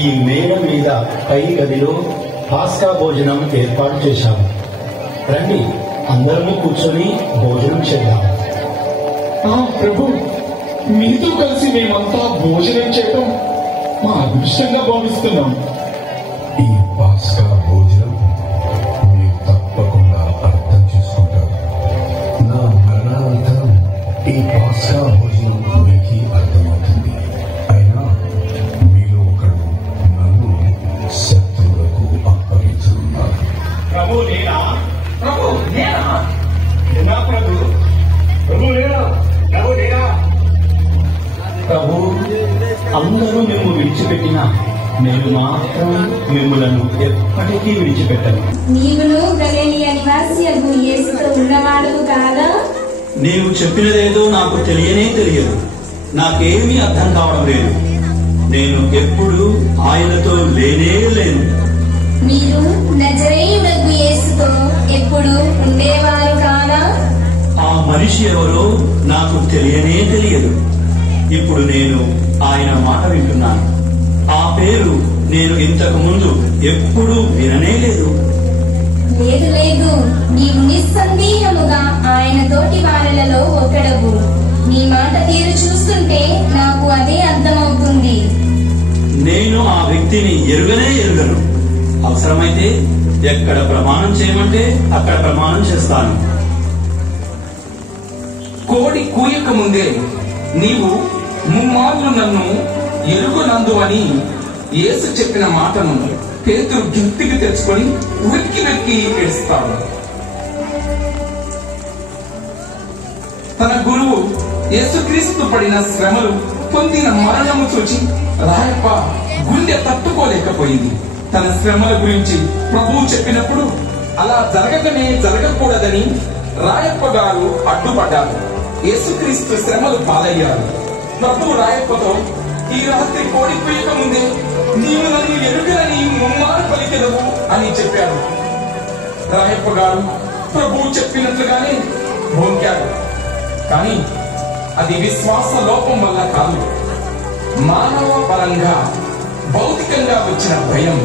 ఈ మేడ మీద పై గదిలో పాస్కా భోజనం ఏర్పాటు చేశాము. రండి, అందరము కూర్చొని భోజనం చేద్దాం. ప్రభు, మీతో కలిసి మేమంతా భోజనం చేయడం మా అదృష్టంగా భావిస్తున్నాం. ఈ పాస్కా భోజనం మీరు తప్పకుండా అర్థం చేసుకుంటారు. నా మరణానంతరం ఈ పాస్కా భోజనం మీకు అర్థమవుతుంది. అయినా మీలో ఒకడు నన్ను శత్రువులకు అప్పగించనున్నారు. ప్రభు నేనా? ప్రభు నేనా? నేనా ప్రభు? ప్రభు నేనా? ప్రభు నేనా? ప్రభు, అందరూ మేము విడిచిపెట్టినా నేను మాత్రం మిమ్మలను ఎప్పటికీ విడిచిపెట్టను. నీవును గలిలయ నివాసియగు యేసుతో ఉన్నవాడు కాదా? నీవు చెప్పినదేదో నాకు తెలియనే తెలియదు. నాకేమీ అర్థం కావడం లేదు. నేను ఎప్పుడు ఆయనతో లేనే లేను. మీరు నజరేయుడగు యేసుతో ఎప్పుడు ఉండేవారు కాదా? ఆ మనిషి ఎవరో నాకు తెలియనే తెలియదు. ఇప్పుడు నేను ఆయన మాట వింటున్నాను. ఆ పేరు నేను ఇంతకు ముందు ఎప్పుడూ విననే లేదు. లేదు లేదు, నీవు నిస్సందేహముగా ఆయన తోటి వారిలలో ఒకడవు. నీ మాట తీరు చూస్తుంటే నాకు అదే అర్థమవుతుంది. నేను ఆ వ్యక్తిని ఎరుగనే ఎరుగను. అవసరమైతే ఎక్కడ ప్రమాణం చేయమంటే అక్కడ ప్రమాణం చేస్తాను. కోడి కూయక ముందే నీవు ముమ్మార్లు నన్ను ఎరుగునందు అని యేసు చెప్పిన మాటను పేతురు గిఫ్టికి తెచ్చుకొని వెక్కి వెక్కి ఏడుస్తాడు. తన గురువు యేసుక్రీస్తు పడిన శ్రమలు, పొందిన మరణము చూచి రాయప్ప గుండె తట్టుకోలేకపోయింది. తన శ్రమల గురించి ప్రభువు చెప్పినప్పుడు అలా జరగకూడదని రాయప్ప గారు అడ్డుపడ్డారు. యేసుక్రీస్తు శ్రమలు పాలయ్యారు. ప్రభువు రాయప్పతో, ఈ రాత్రి కోడి కూయక ముందే నీవు నన్ను ఎరుగనని ముమ్మారు పలికెదవు అని చెప్పాడు. రాయప్ప గారు ప్రభువు చెప్పినట్లుగానే భోంకాడు. కానీ అది విశ్వాస లోపం వల్ల కాదు, మానవ పరంగా భౌతికంగా వచ్చిన భయం,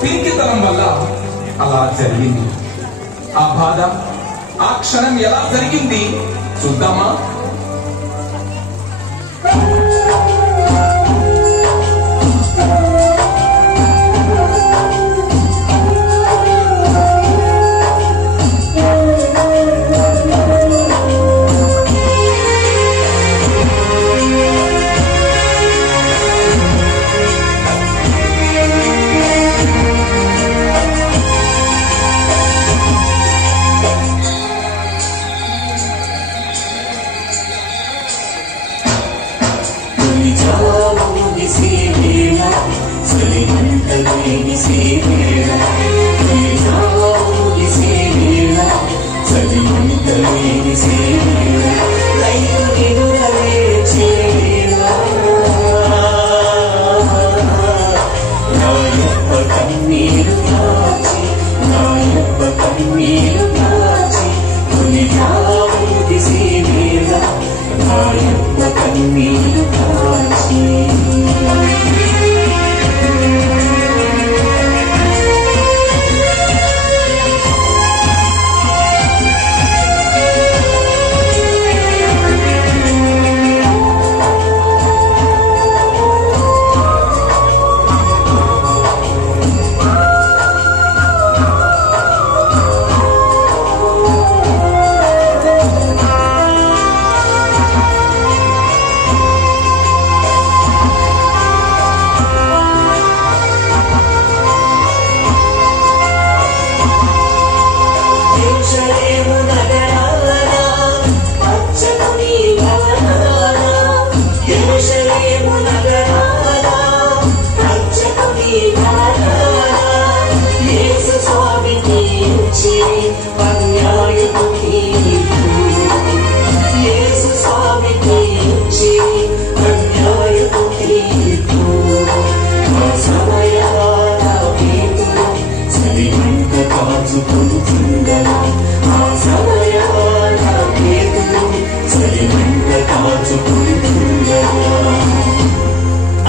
పిరికితనం వల్ల అలా జరిగింది. ఆ బాధ, ఆ క్షణం ఎలా జరిగింది చూద్దామా?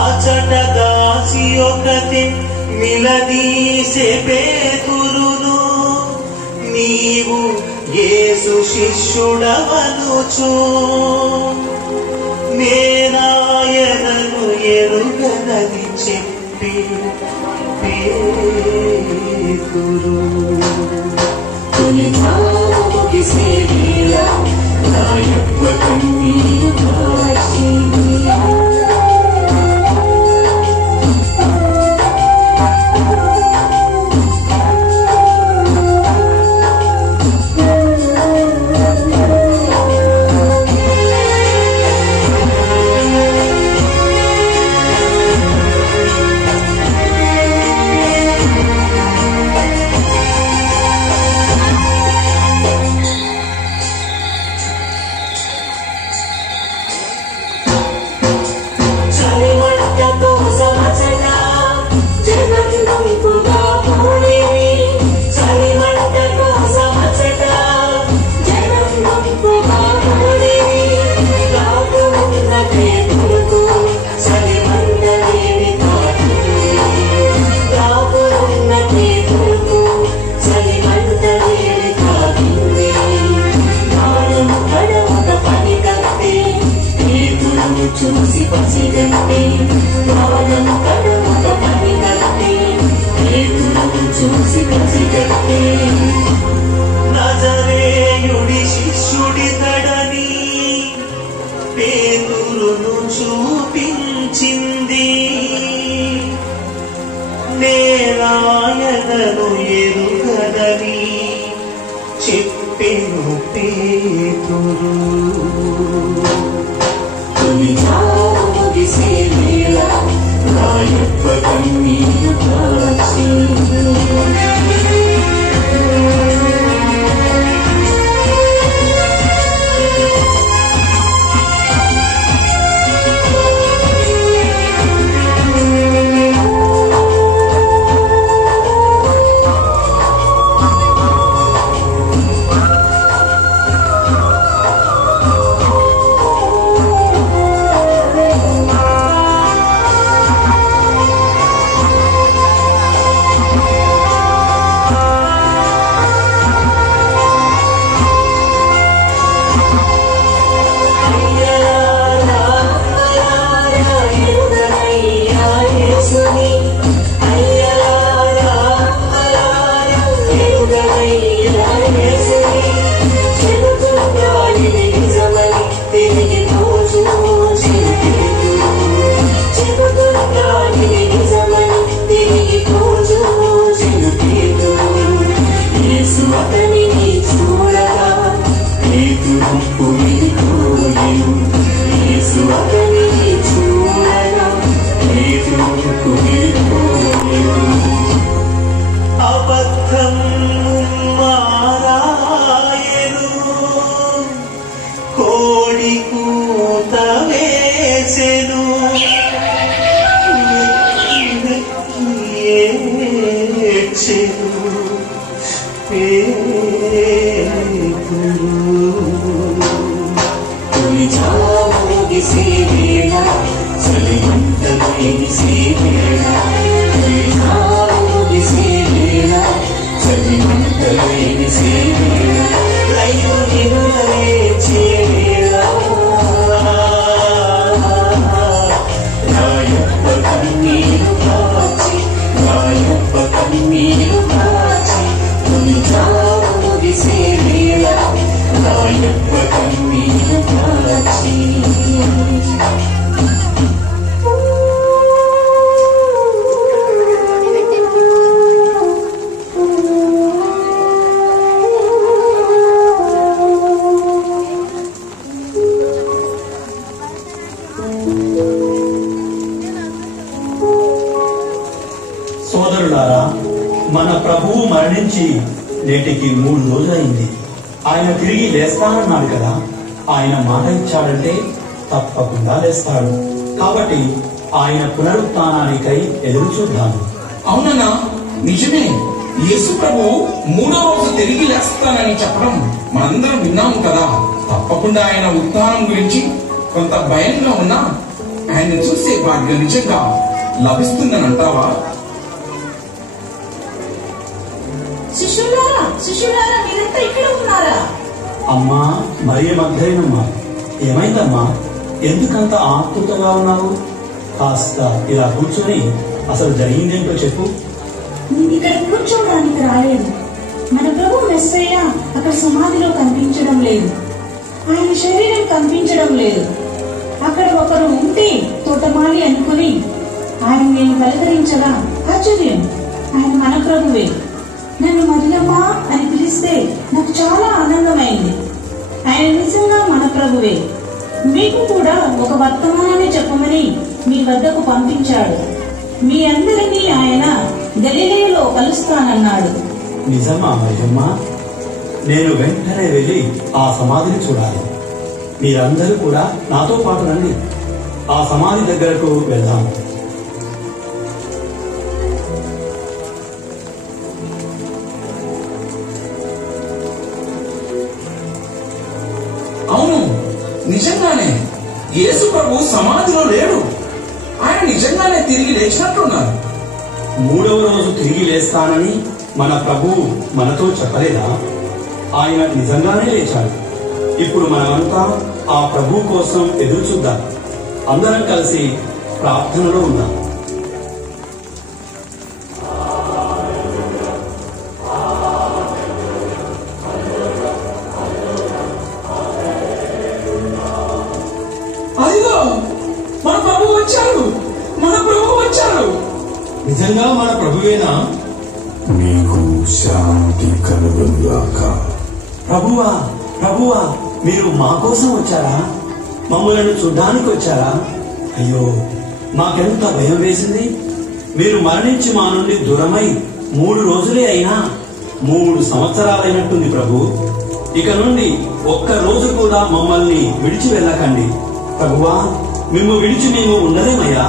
అచటగా నిలదీసే పేతురును నీవు యేసు శిష్యుడవనుచు నేనాయనను ఎరుగనని చెప్పి పేతురు చూసి పసిగట్టి వాదం కడుముత పని కట్టి చూసి పసిగట్టి నజరేయుడి శిష్యుడితడని పేతురును చూపించింది నేనాయనను ఎరుగదని చెప్పెను పేతురు అబద్ధం మారాయను కోడి కూత వేసెను ఏడ్చెను సోదరులారా, మన ప్రభువు మరణించి నేటికి 3 రోజులైంది. ఆయన తిరిగి లేస్తానన్నాడు కదా. ఆయన మాట ఇచ్చాడంటే తప్పకుండా లేస్తాడు. కాబట్టి ఆయన పునరుత్థానానికై ఎదురు చూద్దాము. అవునన్నా, నిజమే. యేసు ప్రభు 3వ రోజు తిరిగి లేస్తానని చెప్పడం మనందరం విన్నాము కదా. తప్పకుండా ఆయన ఉత్థానం గురించి కొంత భయంగా ఉన్నా ఆయన చూసే భాగ్యం నిజంగా లభిస్తుందని అంటావా? శిష్యులారా శిష్యులారా మీరంతా ఇక్కడ ఉన్నారా? అమ్మా మరియ మగ్ధలేనమ్మా, ఏమైందమ్మా? ఎందుకంత ఆతృతగా ఉన్నావు? కాస్త ఇలా కూర్చొని అసలు జరిగిందేంటో చెప్పు. నేను ఇక్కడ కూర్చోవడానికి రాలేదు. మన ప్రభు మెస్సయ్య అక్కడ సమాధిలో కనిపించడం లేదు. ఆయన శరీరం కనిపించడం లేదు. అక్కడ ఒకరు ఉంటే తోటమాలి అనుకుని ఆయన నేను పలకరించగా ఆశ్చర్యం, ఆయన మన ప్రభువే. నన్ను మదిలమ్మా అని పిలిస్తే నాకు చాలా ఆనందమైంది. ఆయన నిజంగా మన ప్రభువే. మీకు కూడా ఒక వర్తమానాన్ని చెప్పమని మీ వద్దకు పంపించాడు. మీ అందరినీ ఆయన గలిలయలో కలుస్తానన్నాడు. నిజమా మరియమ్మ? నేను వెంటనే వెళ్ళి ఆ సమాధిని చూడాలి. మీరందరూ కూడా నాతో పాటు రండి, ఆ సమాధి దగ్గరకు వెళ్దాం. అవును, నిజంగానే యేసు ప్రభు సమాధిలో లేడు. ఆయన నిజంగానే తిరిగి లేచినట్లున్నారు. 3వ రోజు తిరిగి లేస్తానని మన ప్రభువు మనతో చెప్పలేదా? ఆయన నిజంగానే లేచాడు. ఇప్పుడు మనమంతా ఆ ప్రభు కోసం ఎదురు చూద్దాం. అందరం కలిసి ప్రార్థనలో ఉందాం. అదిగో మన ప్రభు వచ్చారు, మన ప్రభు వచ్చారు. నిజంగా మన ప్రభువేనా? మీకు శాంతి కలుగుగాక. ప్రభువా ప్రభువా, మీరు మా కోసం వచ్చారా? మమ్మల్ని చూడ్డానికి వచ్చారా? అయ్యో, మాకెంత భయం వేసింది. మీరు మరణించి మా నుండి దూరమై 3 రోజులే అయినా 3 సంవత్సరాలైనట్టుంది ప్రభు. ఇక నుండి ఒక్క రోజు కూడా మమ్మల్ని విడిచి వెళ్ళకండి ప్రభువా. మేము విడిచి మేము ఉండలేమయ్యా.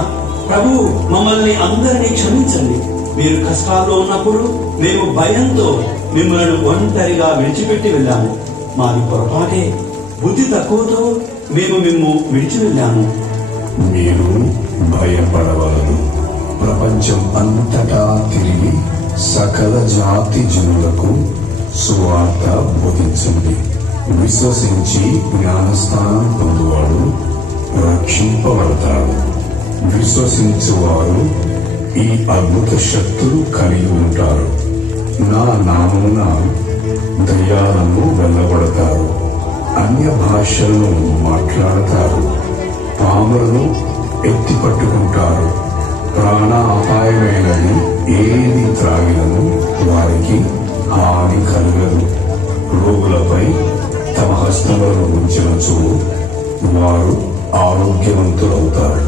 ప్రభు, మమ్మల్ని అందరినీ క్షమించండి. మీరు కష్టాల్లో ఉన్నప్పుడు మేము భయంతో మిమ్మల్ని ఒంటరిగా విడిచిపెట్టి వెళ్ళాము. మాది పొరపాటే, బుద్ధి తక్కువతో మేము మిమ్ము విడిచి వెళ్ళాము. మీరు భయపడవలదు. ప్రపంచం అంతటా తిరిగి సకల జాతి జనులకు సువార్త బోధించండి. విశ్వసించి జ్ఞానస్థానం పొందువాడు రక్షింపబడతాడు. విశ్వసించువారు ఈ అద్భుత శక్తులు కలిగి ఉంటారు. నా నామమున దయ్యాలను వెళ్ళగొడతారు, అన్య భాషలను మాట్లాడతారు, పాములను ఎత్తి పట్టుకుంటారు. ప్రాణాపాయమైనది ఏది త్రాగినను వారికి హాని కలగదు. రోగులపై తమ హస్తములను ఉంచినచో వారు ఆరోగ్యవంతులవుతారు.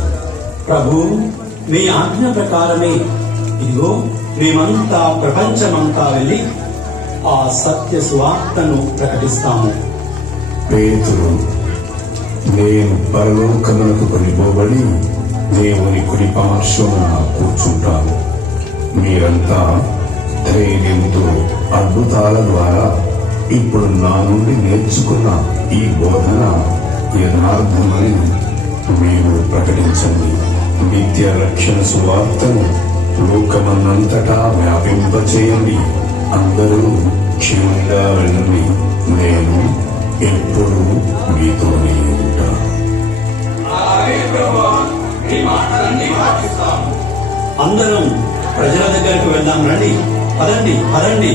ప్రభు, మీ ఆజ్ఞ ప్రకారమే ఇదిగో మేమంతా ప్రపంచమంతా వెళ్ళి ఆ సత్య సువార్తను ప్రకటిస్తాము. పేతురు, నేను పరలోకమునకు కొనిపోబడి దేవుని కుడి పార్శ్వమున కూర్చుంటాను. మీరంతా ధైర్యంతో అద్భుతాల ద్వారా ఇప్పుడు నా నుండి నేర్చుకున్న ఈ బోధన యథార్థమని మీరు ప్రకటించండి. నిత్య రక్షణ సువార్తను లోకమన్నంతటా వ్యాపింపచేయండి. అందరూ క్షేమంగా వెళ్ళండి. నేను ఎప్పుడూ మీతోనే ఉంటాను. అందరం ప్రజల దగ్గరకు వెళ్దాం రండి. పదండి పదండి.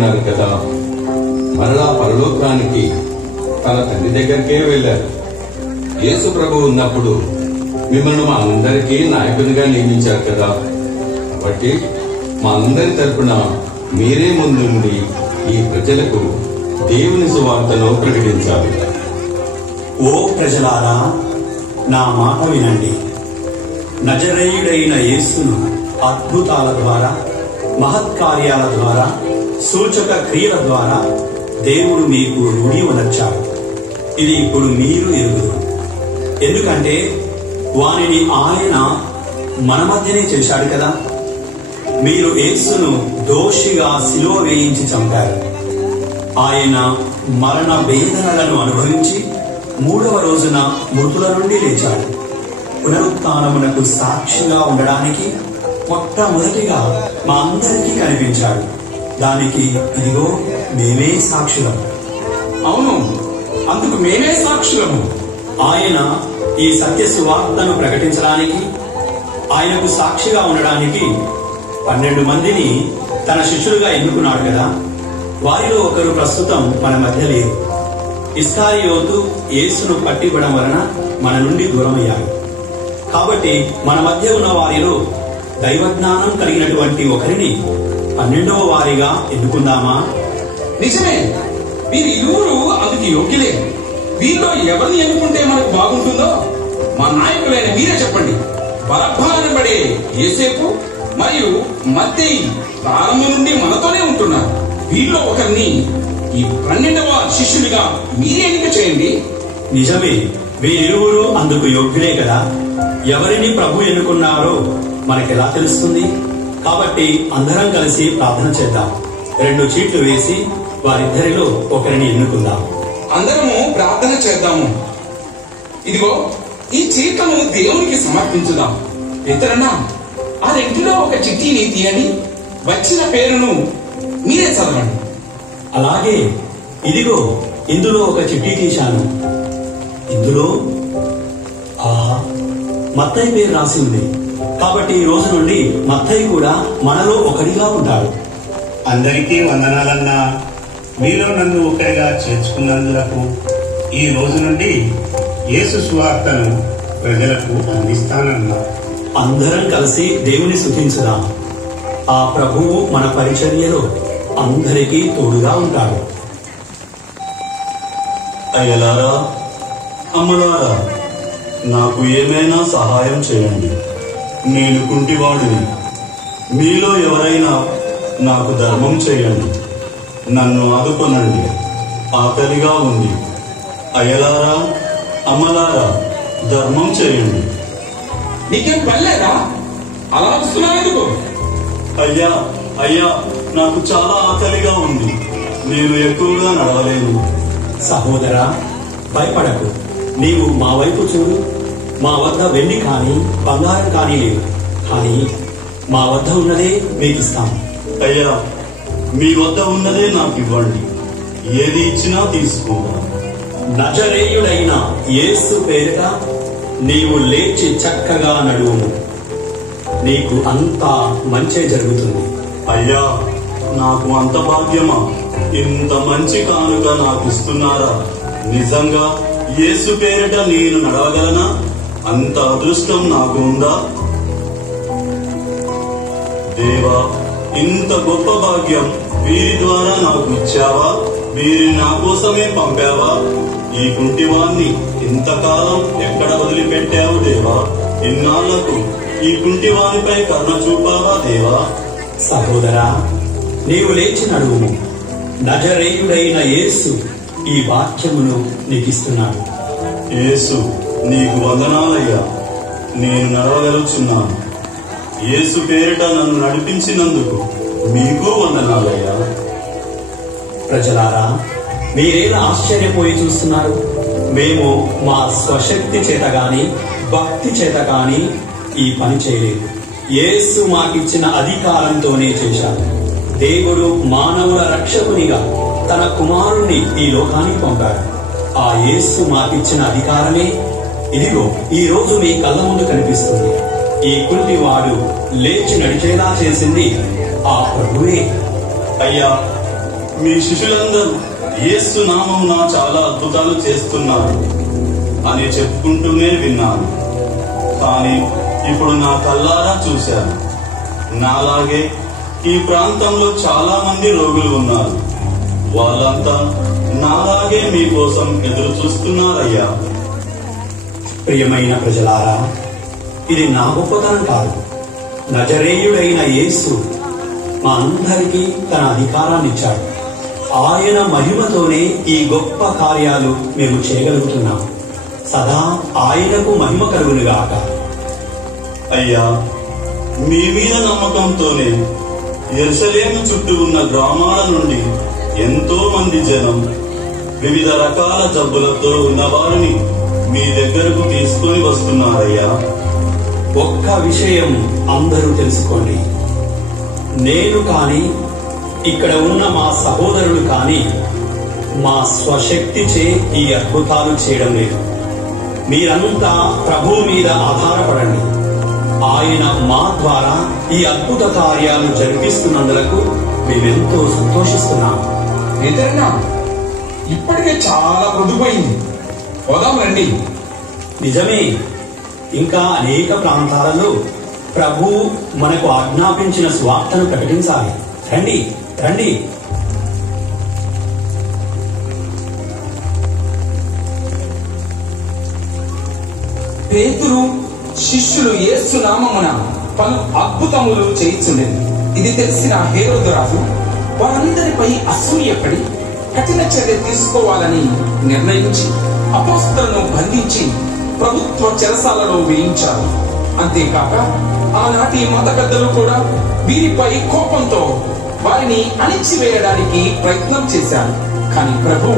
అయినారు కదా, మరలా పరలోకానికి తన తండ్రి దగ్గరికే వెళ్ళారు. యేసు ప్రభు ఉన్నప్పుడు మిమ్మల్ని మా అందరికీ నాయకునిగా నియమించారు కదా, కాబట్టి మా అందరి తరపున మీరే ముందుండి ఈ ప్రజలకు దేవుని సువార్తను ప్రకటించాలి. ఓ ప్రజలారా, నా మాట వినండి. నజరేయుడైన యేసును అద్భుతాల ద్వారా, మహత్కార్యాల ద్వారా, సూచక క్రియల ద్వారా దేవుడు మీకు రూఢి వనర్చాడు. ఇది ఇప్పుడు మీరు ఎరుగురు. ఎందుకంటే వానిని ఆయన మన మధ్యనే చేశాడు కదా. మీరు యేసును దోషిగా సిలువ వేయించి చంపారు. ఆయన మరణ వేదనలను అనుభవించి 3వ రోజున మృతుల నుండి లేచాడు. పునరుత్థానమునకు సాక్షిగా ఉండడానికి మొట్టమొదటిగా మా అందరికీ కనిపించాడు. దానికి ఇదిగో మేమే సాక్షులం. అవును, అందుకు మేమే సాక్షులము. ఆయన ఈ సత్య సువార్తను ప్రకటించడానికి, ఆయనకు సాక్షిగా ఉండడానికి 12 మందిని తన శిష్యులుగా ఎన్నుకున్నాడు కదా. వారిలో ఒకరు ప్రస్తుతం మన మధ్య లేరు. ఇస్కారియోతు యేసును పట్టివ్వడం వలన మన నుండి దూరమయ్యాడు. కాబట్టి మన మధ్య ఉన్న వారిలో దైవజ్ఞానం కలిగినటువంటి ఒకరిని 12వ వారిగా ఎన్నుకుందామా? నిజమే, వీరు ఇరువురు అందుకు యోగ్యులే. వీరిలో ఎవరిని ఎన్నుకుంటే మనకు బాగుంటుందో మా నాయకులైన మీరే చెప్పండి. బరబ్బా అనబడే యేసేపు మరియు మత్తయి ప్రారంభం నుండి మనతోనే ఉంటున్నారు. వీరిలో ఒకరిని ఈ 12వ శిష్యుడిగా మీరే ఎన్నిక చేయండి. నిజమే, వీరిరువురు అందుకు యోగ్యులే కదా. ఎవరిని ప్రభు ఎన్నుకున్నారో మనకెలా తెలుస్తుంది? కాబట్టి అందరం కలిసి ప్రార్థన చేద్దాం. 2 చీట్లు వేసి వారిద్దరిలో ఒకరిని ఎన్నుకుందాం. అందరము ప్రార్థన చేద్దాము. ఇదిగో ఈ చీట్లను దేవునికి సమర్పించుదాం. ఇతరన్నా ఆ రెంటిలో ఒక చిట్టిని తీయండి. వచ్చిన పేరును మీరే చదవండి. అలాగే, ఇదిగో ఇందులో ఒక చిట్టి తీశాను. ఇందులో మత్తయి పేరు రాసి ఉంది. కాబట్టి ఈ రోజు నుండి మత్తయి కూడా మనలో ఒకరిగా ఉంటాడు. అందరికీ వందనాలన్నా. మీలో నన్ను ఒకరిగా చేర్చుకున్నందులకు ఈ రోజు నుండి యేసు సువార్తను ప్రజలకు అందిస్తానన్నా. అందరం కలిసి దేవుని స్తుతించుదాం. ఆ ప్రభువు మన పరిచర్యలో అందరికీ తోడుగా ఉంటాడు. అయ్యలారా, అమ్మలారా, నాకు ఏమైనా సహాయం చేయండి. నేను కుంటివాడిని. మీలో ఎవరైనా నాకు ధర్మం చేయండి. నన్ను ఆదుకొనండి. ఆకలిగా ఉంది. అయ్యలారా, అమ్మలారా, ధర్మం చేయండి. నీకేం పర్లేదా? అలా వస్తున్నావు? అయ్యా అయ్యా, నాకు చాలా ఆకలిగా ఉంది. నేను ఎక్కువగా నడవలేను. సహోదరా, భయపడకు. నీవు మా వైపు చూడు. మా వద్ద వెండి కానీ బంగారం కానీ లేవు, కానీ మా వద్ద ఉన్నదే మీకు ఇస్తాం. అయ్యా, మీ వద్ద ఉన్నదే నాకు ఇవ్వండి. ఏది ఇచ్చినా తీసుకుంటా. నజరేయుడైన యేసు పేరిట నీవు లేచి చక్కగా నడువుము. నీకు అంతా మంచే జరుగుతుంది. అయ్యా, నాకు అంత భాగ్యమా? ఇంత మంచి కానుక నాకు ఇస్తున్నారా? నిజంగా యేసు పేరిట నేను నడవగలనా? అంత అదృష్టం నాకు ఉందా? దేవా, ఇంత గొప్ప భాగ్యం వీరి ద్వారా నాకు ఇచ్చావా? వీరిని నా కోసమే పంపావా? ఈ కుంటివాణ్ణి ఇంతకాలం ఎక్కడ వదిలిపెట్టావు దేవా? ఇన్నాళ్లకు ఈ కుంటివానిపై కరుణ చూపావా దేవా? సహోదరా, నీవు లేచి నడువుము. నజరేయుడైన యేసు ఈ వాక్యమును నీకిస్తున్నాడు. యేసు, నీకు వందనాలయ్యా. నేను నడవగలుగుతున్నాను. యేసు పేరిట నన్ను నడిపించినందుకు మీకు వందనాలయ్యా. ప్రజలారా, మీరేలా ఆశ్చర్యపోయి చూస్తున్నారు? మేము మా స్వశక్తి చేత గాని భక్తి చేత గాని ఈ పని చేయలేదు. యేసు మాకిచ్చిన అధికారంతోనే చేశారు. దేవుడు మానవుల రక్షకునిగా తన కుమారుణ్ణి ఈ లోకానికి పంపాడు. ఆ యేసు మాకిచ్చిన అధికారమే ఇదిగో ఈ రోజు మీ కళ్ళ ముందు కనిపిస్తుంది. ఈ కుంటివాడు లేచి నడిచేలా చేసింది ఆ ప్రభువే. అయ్యా, మీ శిష్యులందరూ యేసు నామమున చాలా అద్భుతాలు చేస్తున్నారు అని చెప్పుకుంటూనే విన్నాను. కానీ ఇప్పుడు నా కళ్ళారా చూశాను. నాలాగే ఈ ప్రాంతంలో చాలా మంది రోగులు ఉన్నారు. వాళ్ళంతా నాలాగే మీకోసం ఎదురు చూస్తున్నారయ్యా. ప్రియమైన ప్రజలారా, ఇది నా గొప్పతనం కాదు. నజరేయుడైన యేసు మా అందరికీ తన అధికారాన్ని ఇచ్చాడు. ఆయన మహిమతోనే ఈ గొప్ప కార్యాలు మేము చేయగలుగుతున్నాం. సదా ఆయనకు మహిమ కలుగునుగాక. అయ్యా, మీ మీద నమ్మకంతోనే యెరూషలేము చుట్టూ ఉన్న గ్రామాల నుండి ఎంతో మంది జనం వివిధ రకాల జబ్బులతో ఉన్నవారిని మీ దగ్గరకు తీసుకుని వస్తున్నారయ్యా. ఒక్క విషయం అందరూ తెలుసుకోండి. నేను కాని, ఇక్కడ ఉన్న మా సహోదరులు కాని మా స్వశక్తిచే ఈ అద్భుతాలు చేయడం లేదు. మీరంతా ప్రభువు మీద ఆధారపడండి. ఆయన మా ద్వారా ఈ అద్భుత కార్యాలు జరిపిస్తున్నందులకు మేమెంతో సంతోషిస్తున్నాం. ఎదురన్నా ఇప్పటికే చాలా పొద్దుపోయింది, పోదాం రండి. నిజమే, ఇంకా అనేక ప్రాంతాలలో ప్రభు మనకు ఆజ్ఞాపించిన స్వార్థను ప్రకటించాలి. రండి రండి. పేతురు శిష్యులు యేసు నామమున పలు అద్భుతములు చేయించుండేది. ఇది తెలిసిన హేరోదు రాజు వారందరిపై అసూయపడి కఠిన చర్య తీసుకోవాలని నిర్ణయించి అపోస్తలులను బంధించి ప్రభుత్వ చెరసాలలో వేయించారు. అంతేకాక ఆనాటి మత పెద్దలు కూడా వీరిపై కోపంతో వారిని అణిచివేయడానికి ప్రయత్నం చేశారు. కానీ ప్రభు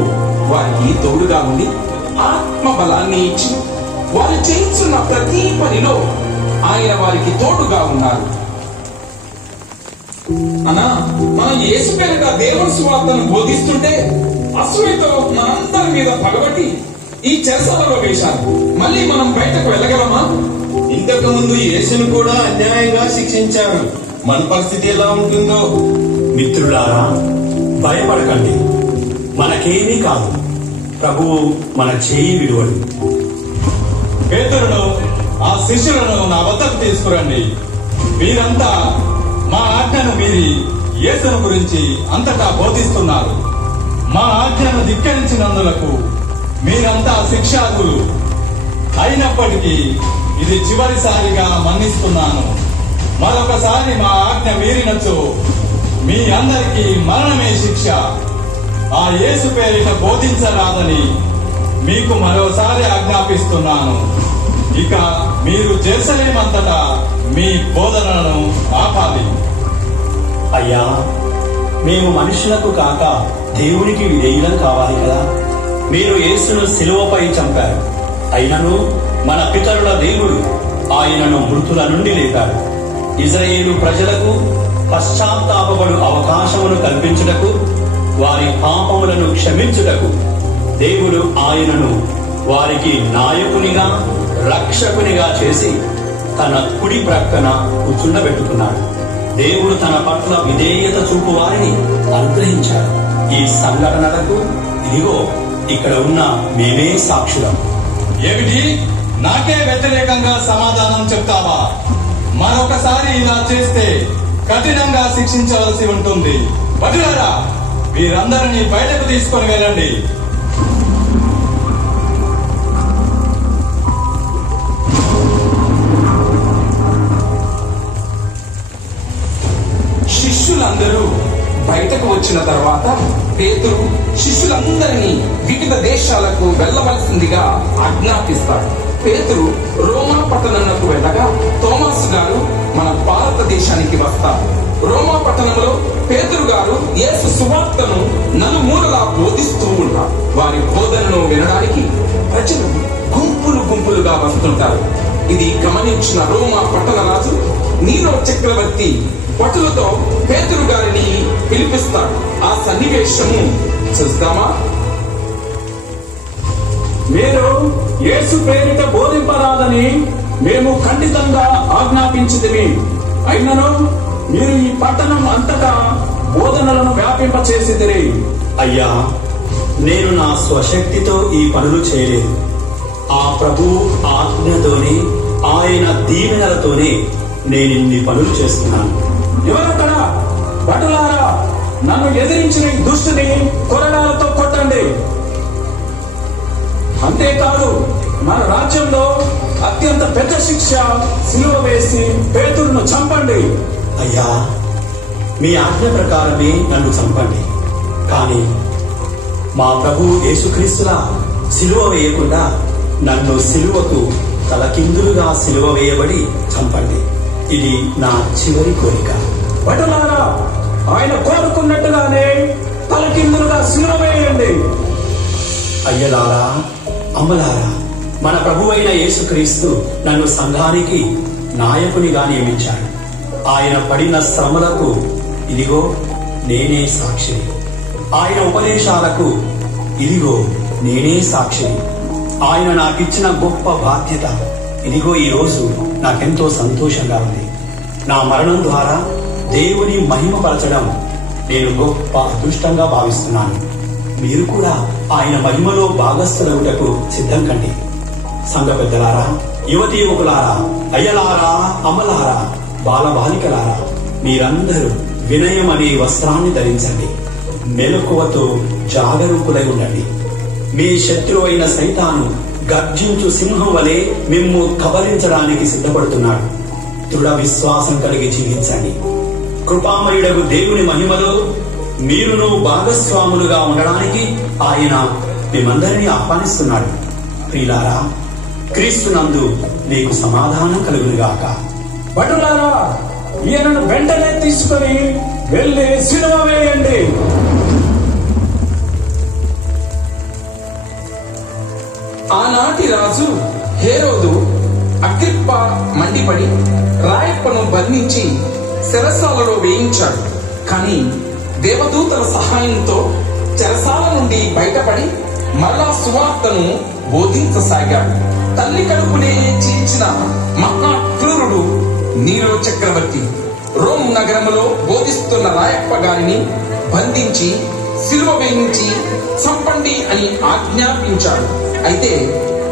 వారికి తోడుగా ఉండి ఆత్మ బలాన్ని ఇచ్చి వారు చేయించున్న ప్రతి పనిలో ఆయన వారికి తోడుగా ఉన్నారు. అన్నా, మనం యేసు పేరిట దేవుని సువార్తను బోధిస్తుంటే అసూయతో మనందరి మీద పగబట్టి ఈ చెరసాలలో వేశారు. మళ్ళీ మనం బయటకు వెళ్ళగలమా? ఇంతకు ముందు యేసును కూడా అన్యాయంగా శిక్షించారు. మన పరిస్థితి ఎలా ఉంటుందో. మిత్రులారా, భయపడకండి. మనకేమీ కాదు. ప్రభువు మన చేయి విడువడు. పేతురును ఆ శిష్యులను నా వద్దకు తీసుకురండి. వీరంతా మా ఆజ్ఞను మీరి యేసును గురించి అంతటా బోధిస్తున్నారు. మా ఆజ్ఞను ధిక్కరించినందులకు మీరంతా శిక్షార్హులు. అయినప్పటికీ ఇది చివరిసారిగా మన్నిస్తున్నాను. మరొకసారి మా ఆజ్ఞ మీరినచో మీ అందరికీ మరణమే శిక్ష. ఆ యేసు పేరిట బోధించరాదని మీకు మరోసారి ఆజ్ఞాపిస్తున్నాను. ఇక మీరు జెరూసలేమంతటా మీ బోధనలను ఆపాలి. అయ్యా, మేము మనుషులకు కాక దేవునికి విధేయులం కావాలి కదా. మీరు యేసును శిలువపై చంపారు. అయినను మన పితరుల దేవుడు ఆయనను మృతుల నుండి లేపాడు. ఇశ్రాయేలు ప్రజలకు పశ్చాత్తాపపడు అవకాశమును కల్పించుటకు, వారి పాపములను క్షమించుటకు దేవుడు ఆయనను వారికి నాయకునిగా రక్షకునిగా చేసి తన కుడి ప్రక్కన కూర్చుండబెట్టుకున్నాడు. దేవుడు తన పట్ల విధేయత చూపు వారిని అనుగ్రహించాడు. ఈ సంఘటనలకు ఇదిగో ఇక్కడ ఉన్న మేమే సాక్షులం. ఏమిటి, నాకే వ్యతిరేకంగా సమాధానం చెప్తావా? మరొకసారి ఇలా చేస్తే కఠినంగా శిక్షించవలసి ఉంటుంది. వదిలారా, వీరందరినీ బయటకు తీసుకొని వెళ్ళండి. శిష్యులందరూ బయటకు వచ్చిన తర్వాత పేతురు శిష్యులందరినీ వివిధ దేశాలకు వెళ్ళవలసిందిగా ఆజ్ఞాపిస్తాడు. పేతురు రోమా పట్టణంకు వెళ్ళగా తోమాసు గారు మన భారతదేశానికి వస్తారు. రోమా పట్టణంలో పేతురు గారు యేసు సువార్తను నలుమూలలా బోధిస్తూ ఉంటారు. వారి బోధనను వినడానికి ప్రజలు గుంపులు గుంపులుగా వస్తుంటారు. ఇది గమనించిన రోమా పట్టణ రాజు నీరో చక్రవర్తి భటులతో పేతురు గారిని పిలిపిస్తాడు. ఆ సన్నివేశము చూస్తామా? మీరు యేసు పేరిట బోధింపరాదని మేము ఖండితంగా ఆజ్ఞాపించితిమి. అయినను మీరు ఈ పట్టణం అంతటా బోధనలను వ్యాపింప చేసితిరి. అయ్యా, నేను నా స్వశక్తితో ఈ పనులు చేయలేదు. ఆ ప్రభు ఆజ్ఞతోనే, ఆయన దీవెనలతోనే నేను ఇన్ని పనులు చేస్తున్నాను. ఎవరక్కడ? భటులారా, నన్ను ఎదిరించిన ఈ దుష్టుని కొరడాలతో కొట్టండి. అంతేకాదు, మన రాజ్యంలో అత్యంత పెద్ద శిక్ష, సిలువ వేసి పేతురును చంపండి. అయ్యా, మీ ఆజ్ఞ ప్రకారమే నన్ను చంపండి. కానీ మా ప్రభు యేసుక్రీస్తులా సిలువ వేయకుండా నన్ను సిలువకు తలకిందులుగా సిలువ వేయబడి చంపండి. ఇది నా చివరి కోరిక. భటులారా, ఆయన కోరుకున్నట్టుగానే తలకిందులుగా సిలువ వేయండి. అయ్యలారా, అమ్మలారా, మన ప్రభువైన యేసుక్రీస్తు నన్ను సంఘానికి నాయకునిగా నియమించాడు. ఆయన పడిన శ్రమలకు ఇదిగో నేనే సాక్షిని. ఆయన ఉపదేశాలకు ఇదిగో నేనే సాక్షిని. ఆయన నాకిచ్చిన గొప్ప బాధ్యత ఇదిగో ఈ రోజు నాకెంతో సంతోషంగా ఉంది. నా మరణం ద్వారా దేవుని మహిమపరచడం నేను గొప్ప అదృష్టంగా భావిస్తున్నాను. మీరు కూడా ఆయన మహిమలో భాగస్థులవుటకు సిద్ధం కండి. సంఘ పెద్దలారా, యువతీ యువకులారా, అయ్యలారా, అమ్మలారా, బాలబాలికలారా, మీరందరూ వినయం అనే వస్త్రాన్ని ధరించండి. మెలకువతో జాగరూకులై ఉండండి. మీ శత్రువు అయిన సైతాను గర్జించు సింహం వలె మిమ్ము కబలించడానికి సిద్ధపడుతున్నాడు. దృఢ విశ్వాసం కలిగి జీవించండి. కృపామయుడగు దేవుని మహిమలో మీరును భాగస్వాములుగా ఉండడానికి ఆయన మిమ్మందరినీ ఆహ్వానిస్తున్నాడు. ప్రియులారా, క్రీస్తునందు మీకు సమాధానం కలుగునుగాక. భటులారా, ఈయనను వెంటనే తీసుకుని వెళ్ళి సిలువ వేయండి. ఆనాటి రాజు హేరోదు అగ్రిప్ప మండిపడి రాయప్పను బంధించి చెరసాలలో వేయించాడు. కానీ దేవదూతల సహాయంతో చెరసాల నుండి బయటపడి మరలా సువార్తను బోధించసాగాడు. తల్లి కడుపునే చీల్చిన మహాక్రూరుడు నీరో చక్రవర్తి రోమ్ నగరములో బోధిస్తున్న రాయప్ప గారిని బంధించి సిలువ వేయించి చంపండి అని ఆజ్ఞాపించాడు. అయితే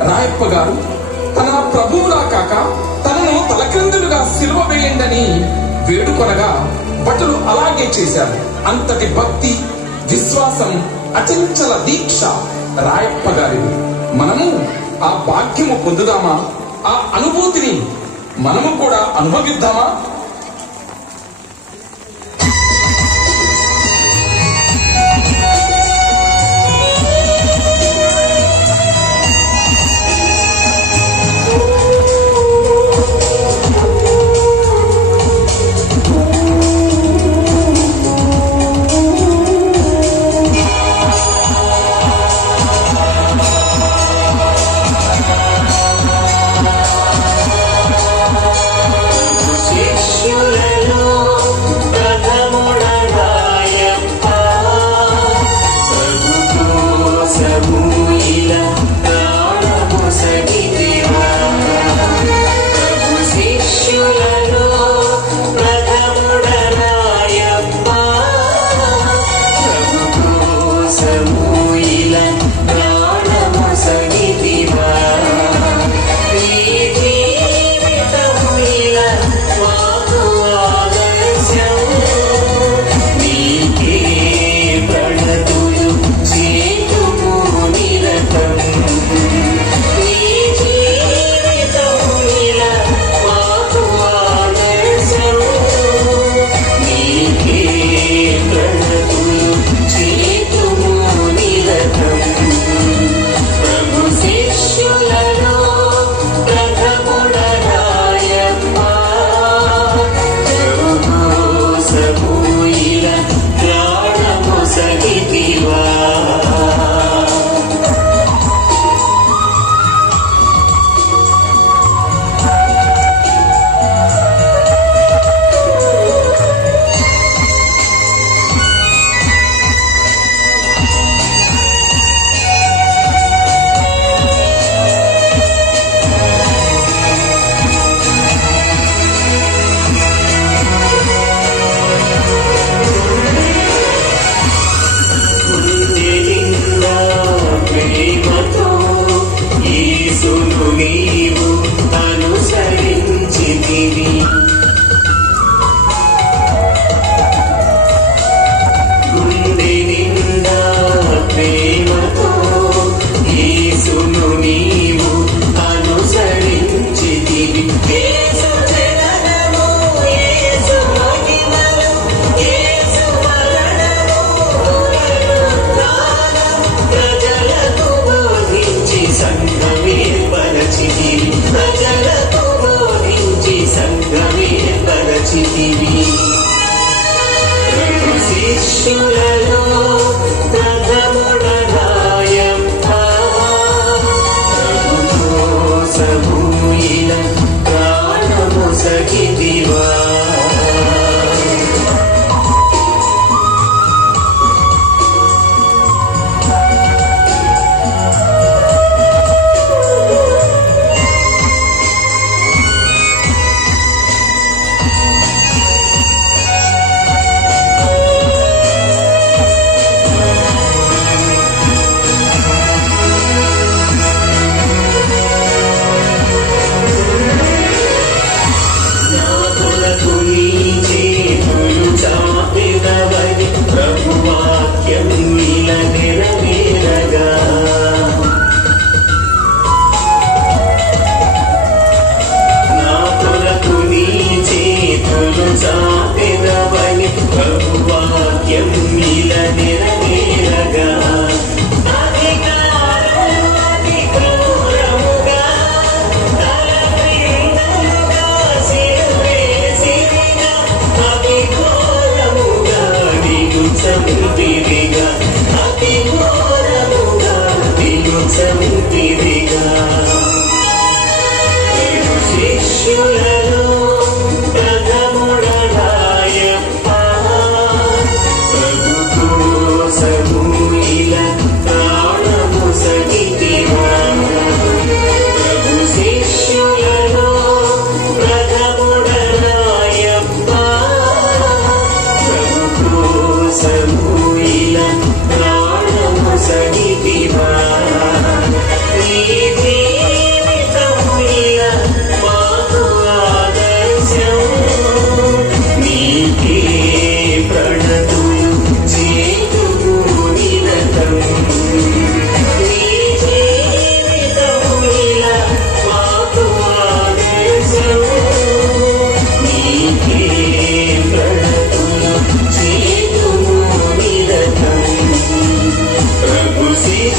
రాయప్ప గారు తన ప్రభువులా కాక తనను తలక్రిందులుగా సిలువ వేయండని వేడుకొనగా భటులు అలాగే చేశారు. అంతటి భక్తి, విశ్వాసం, అచంచల దీక్ష రాయప్ప గారిది. మనము ఆ భాగ్యము పొందుదామా? ఆ అనుభూతిని మనము కూడా అనుభవిద్దామా? శిక్ష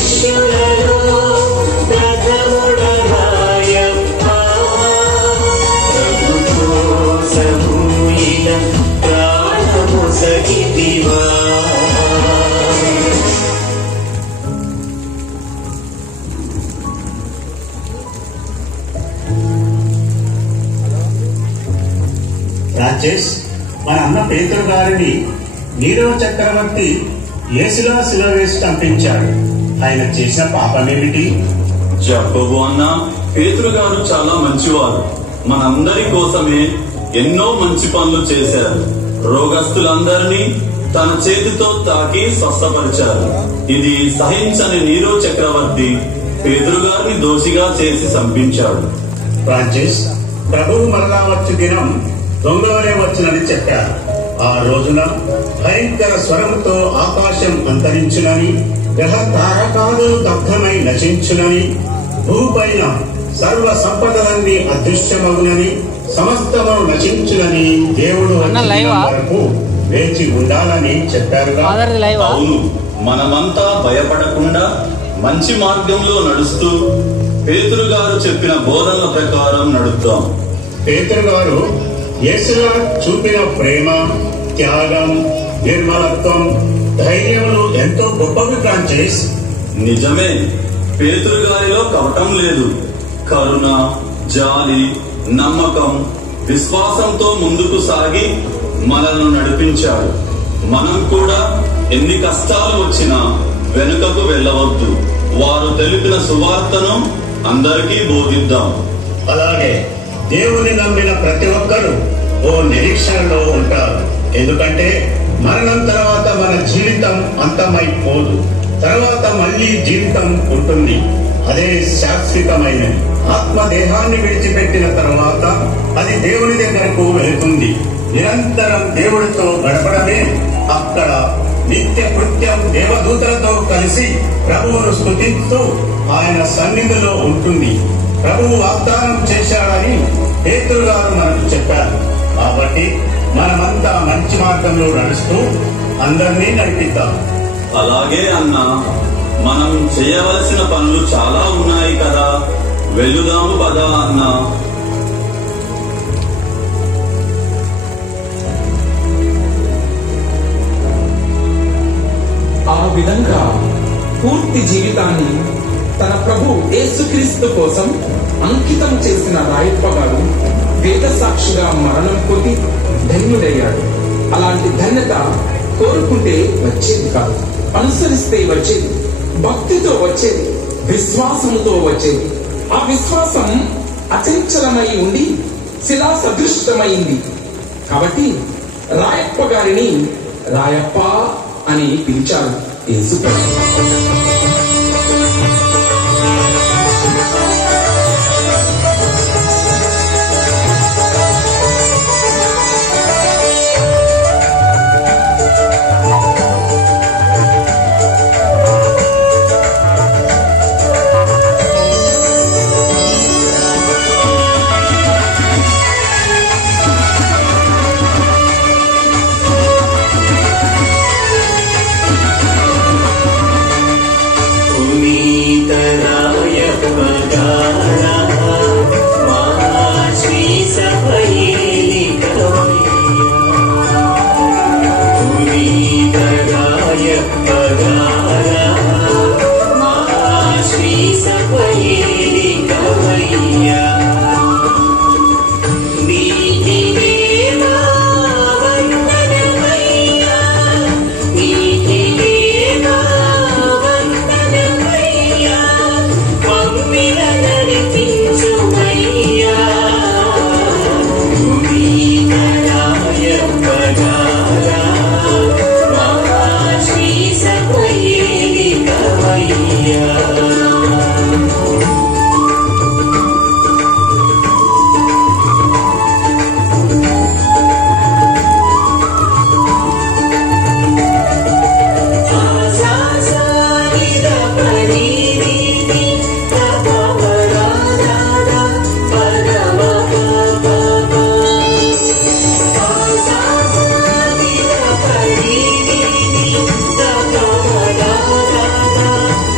శిష్యులలో ప్రథముడరాయప్ప ప్రభు కోసము ఇలా ప్రాణము సగితివా. రాజేష్, మన అన్న పేతురు గారిని నీరో చక్రవర్తి యేసులా శిలువ వేసి చంపించాడు. ఆయన చేసిన పాపమేమిటి? జబ్బు అన్న పేతురు గారు చాలా మంచివారు. మనందరి కోసమే ఎన్నో మంచి పనులు చేశారు. రోగస్తులందరినీ తన చేతితో తాకి స్వస్థపరిచారు. ఇది సహించని నీరో చక్రవర్తి పేతురు గారిని దోషిగా చేసి చంపించాడు. రాజేష్, ప్రభువు మరలా వచ్చే దినం దొంగవరే వచ్చినని చెప్పారు. ఆ రోజున భయంకర స్వరముతో ఆకాశం అంతరించునని, గ్రహ తారకాదులు దగ్ధమై నశించునని, భూపైన సర్వ సంపదలన్నీ అదృశ్యమగునని, సమస్తము నశించునని దేవుడు వరకు వేచి ఉండాలని చెప్పారుగా. అవును, మనమంతా భయపడకుండా మంచి మార్గంలో నడుస్తూ పేతురు గారు చెప్పిన బోధనల ప్రకారం నడుద్దాం. పేతురు గారు యేసుగా చూపిన ప్రేమ, త్యాగం, నిర్మలత్వం, ధైర్యములు ఎంతో గొప్పవి ఫ్రాన్సిస్. నిజమే, పేతురు గారిలో కపటం లేదు. కరుణ, జాలి, నమ్మకం, విశ్వాసంతో ముందుకు సాగి మనల్ని నడిపించాడు. మనం కూడా ఎన్ని కష్టాలు వచ్చినా వెనుకకు వెళ్ళవద్దు. వారు తెలిపిన సువార్తను అందరికీ బోధిద్దాం. అలాగే దేవుని నమ్మిన ప్రతి ఒక్కరూ ఓ నిరీక్షణలో ఉంటారు. ఎందుకంటే మరణం తర్వాత మన జీవితం అంతమైపోదు. తర్వాత మళ్ళీ జీవితం ఉంటుంది. అదే శాశ్వతమైనది. ఆత్మ దేహాన్ని విడిచిపెట్టిన తర్వాత అది దేవుని దగ్గరకు వెళుతుంది. నిరంతరం దేవుడితో గడపడమే అక్కడ నిత్య కృత్యం. దేవదూతలతో కలిసి ప్రభువును స్తుతిస్తూ ఆయన సన్నిధిలో ఉంటుంది. ప్రభువు వాగ్దానం చేశాడని పేతురు గారు మనకు చెప్పారు. కాబట్టి మనమంతా మంచి మార్గంలో నడుస్తూ అందరినీ నడిపిద్దాం. అలాగే అన్న, మనం చేయవలసిన పనులు చాలా ఉన్నాయి కదా, వెళ్ళుదాము పదా అన్న. ఆ విధంగా పూర్తి జీవితాన్ని తన ప్రభు యేసుక్రీస్తు కోసం అంకితం చేసిన రాయప్ప గారు వేద సాక్షిగా మరణం పొంది ధన్యుడయ్యాడు. అలాంటి ధన్యత కోరుకుంటే వచ్చేది కాదు, అనుసరిస్తే వచ్చేది, భక్తితో వచ్చేది, విశ్వాసంతో వచ్చేది. ఆ విశ్వాసం అచంచలమై ఉండి శిలా సదృష్టమైంది. కాబట్టి రాయప్ప గారిని రాయప్ప అని పిలిచారు యేసు ప్రభు.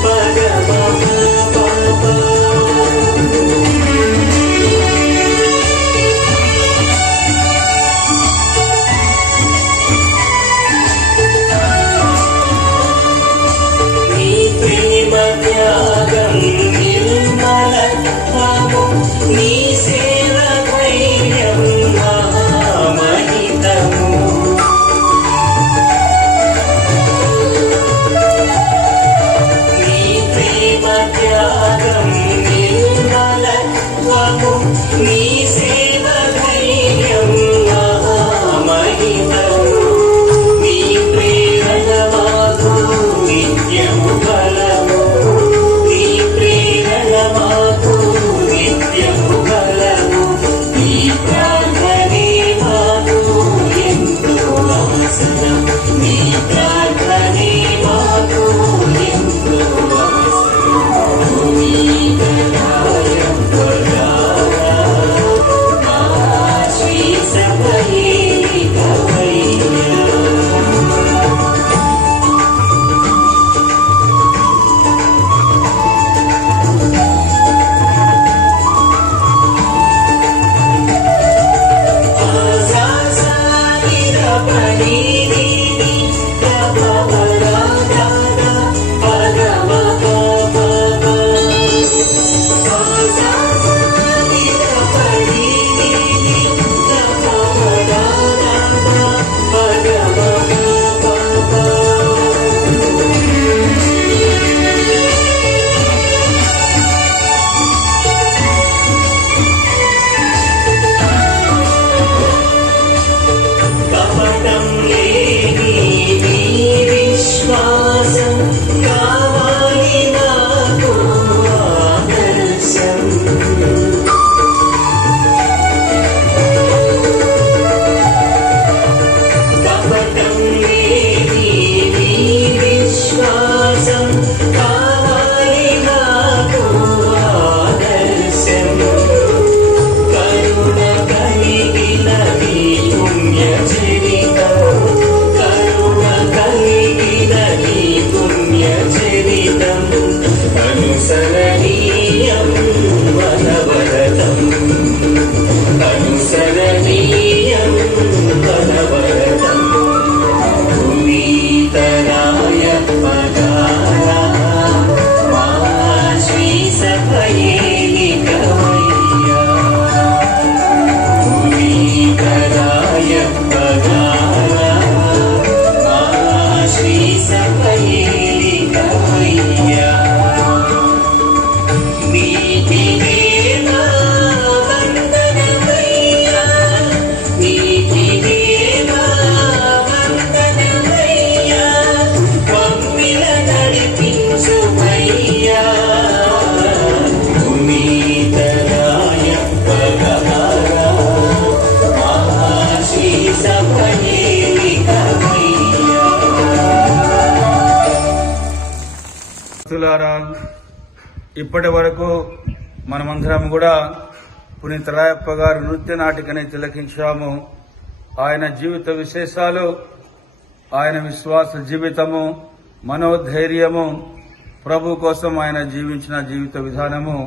పద నీ సేవ ధైర్యం మహితము నీ ప్రేమ త్యాగం నిర్మలత్వము నీ సేవ ధైర్యం మహితము నీ ప్రేరణ మాకు నిత్యము బలము నీ ప్రేరణ మాకు నిత్యము బలము నీ ప్రార్థనే మాకు ఎంతో అవసరం నీ ప్రార్థనే మాకు ఎంతో అవసరం నీ దయాయం పరారా మా శ్రీ సభయే కవయ్యా కపటం లేని నీ విశ్వాసం కావాలి నాకు ఆదర్శం కపటం లేని నీ విశ్వాసం కావాలి నాకు ఆదర్శం కరుణ కలిగిన నీ పుణ్య చరితం కరుణ కలిగిన నీ పుణ్య చరితం అనుసరణీయం వనవరతం అనుసరణీయం వనవరతం పునీతరాయ పదారా మా శ్రీ సభయే కవయ్యా పునీతరాయ పదారా మా శ్రీ సభయే కవయ్యా నీతినే నా వందనమయ్యా నీతినే నా వందనమయ్యా పంపిల నడిపించుమయ్యా పునీతరాయ పదారా మా శ్రీ సభయే కవయ్యా భక్తులారా, ఇప్పటి వరకు మనమందరం కూడా పునీత రాయప్ప గారు నృత్య నాటికని తిలకించాము. ఆయన జీవిత విశేషాలు, ఆయన విశ్వాస జీవితము, మనోధైర్యము, ప్రభు కోసం ఆయన జీవించిన జీవిత విధానము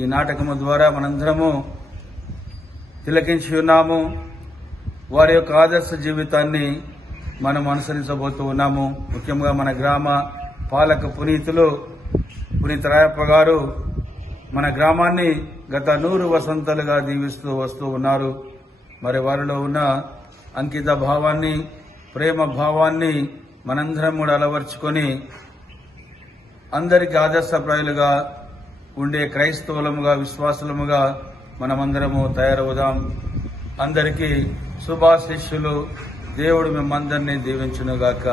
ఈ నాటకము ద్వారా మనందరము తిలకించి ఉన్నాము. వారి యొక్క ఆదర్శ జీవితాన్ని మనం అనుసరించబోతూ ఉన్నాము. ముఖ్యంగా మన గ్రామ పాలక పునీతులు పునీత రాయప్ప గారు మన గ్రామాన్ని గత 100 వసంతాలుగా దీవిస్తూ వస్తూ ఉన్నారు. మరి వారిలో ఉన్న అంకిత భావాన్ని, ప్రేమ భావాన్ని మనందరం కూడా అలవర్చుకొని అందరికీ ఆదర్శప్రాయులుగా ఉండే క్రైస్తవులముగా, విశ్వాసులముగా మనమందరము తయారవుదాం. అందరికీ శుభాశిష్యులు. దేవుడు మిమ్మందరినీ దీవించునుగాక.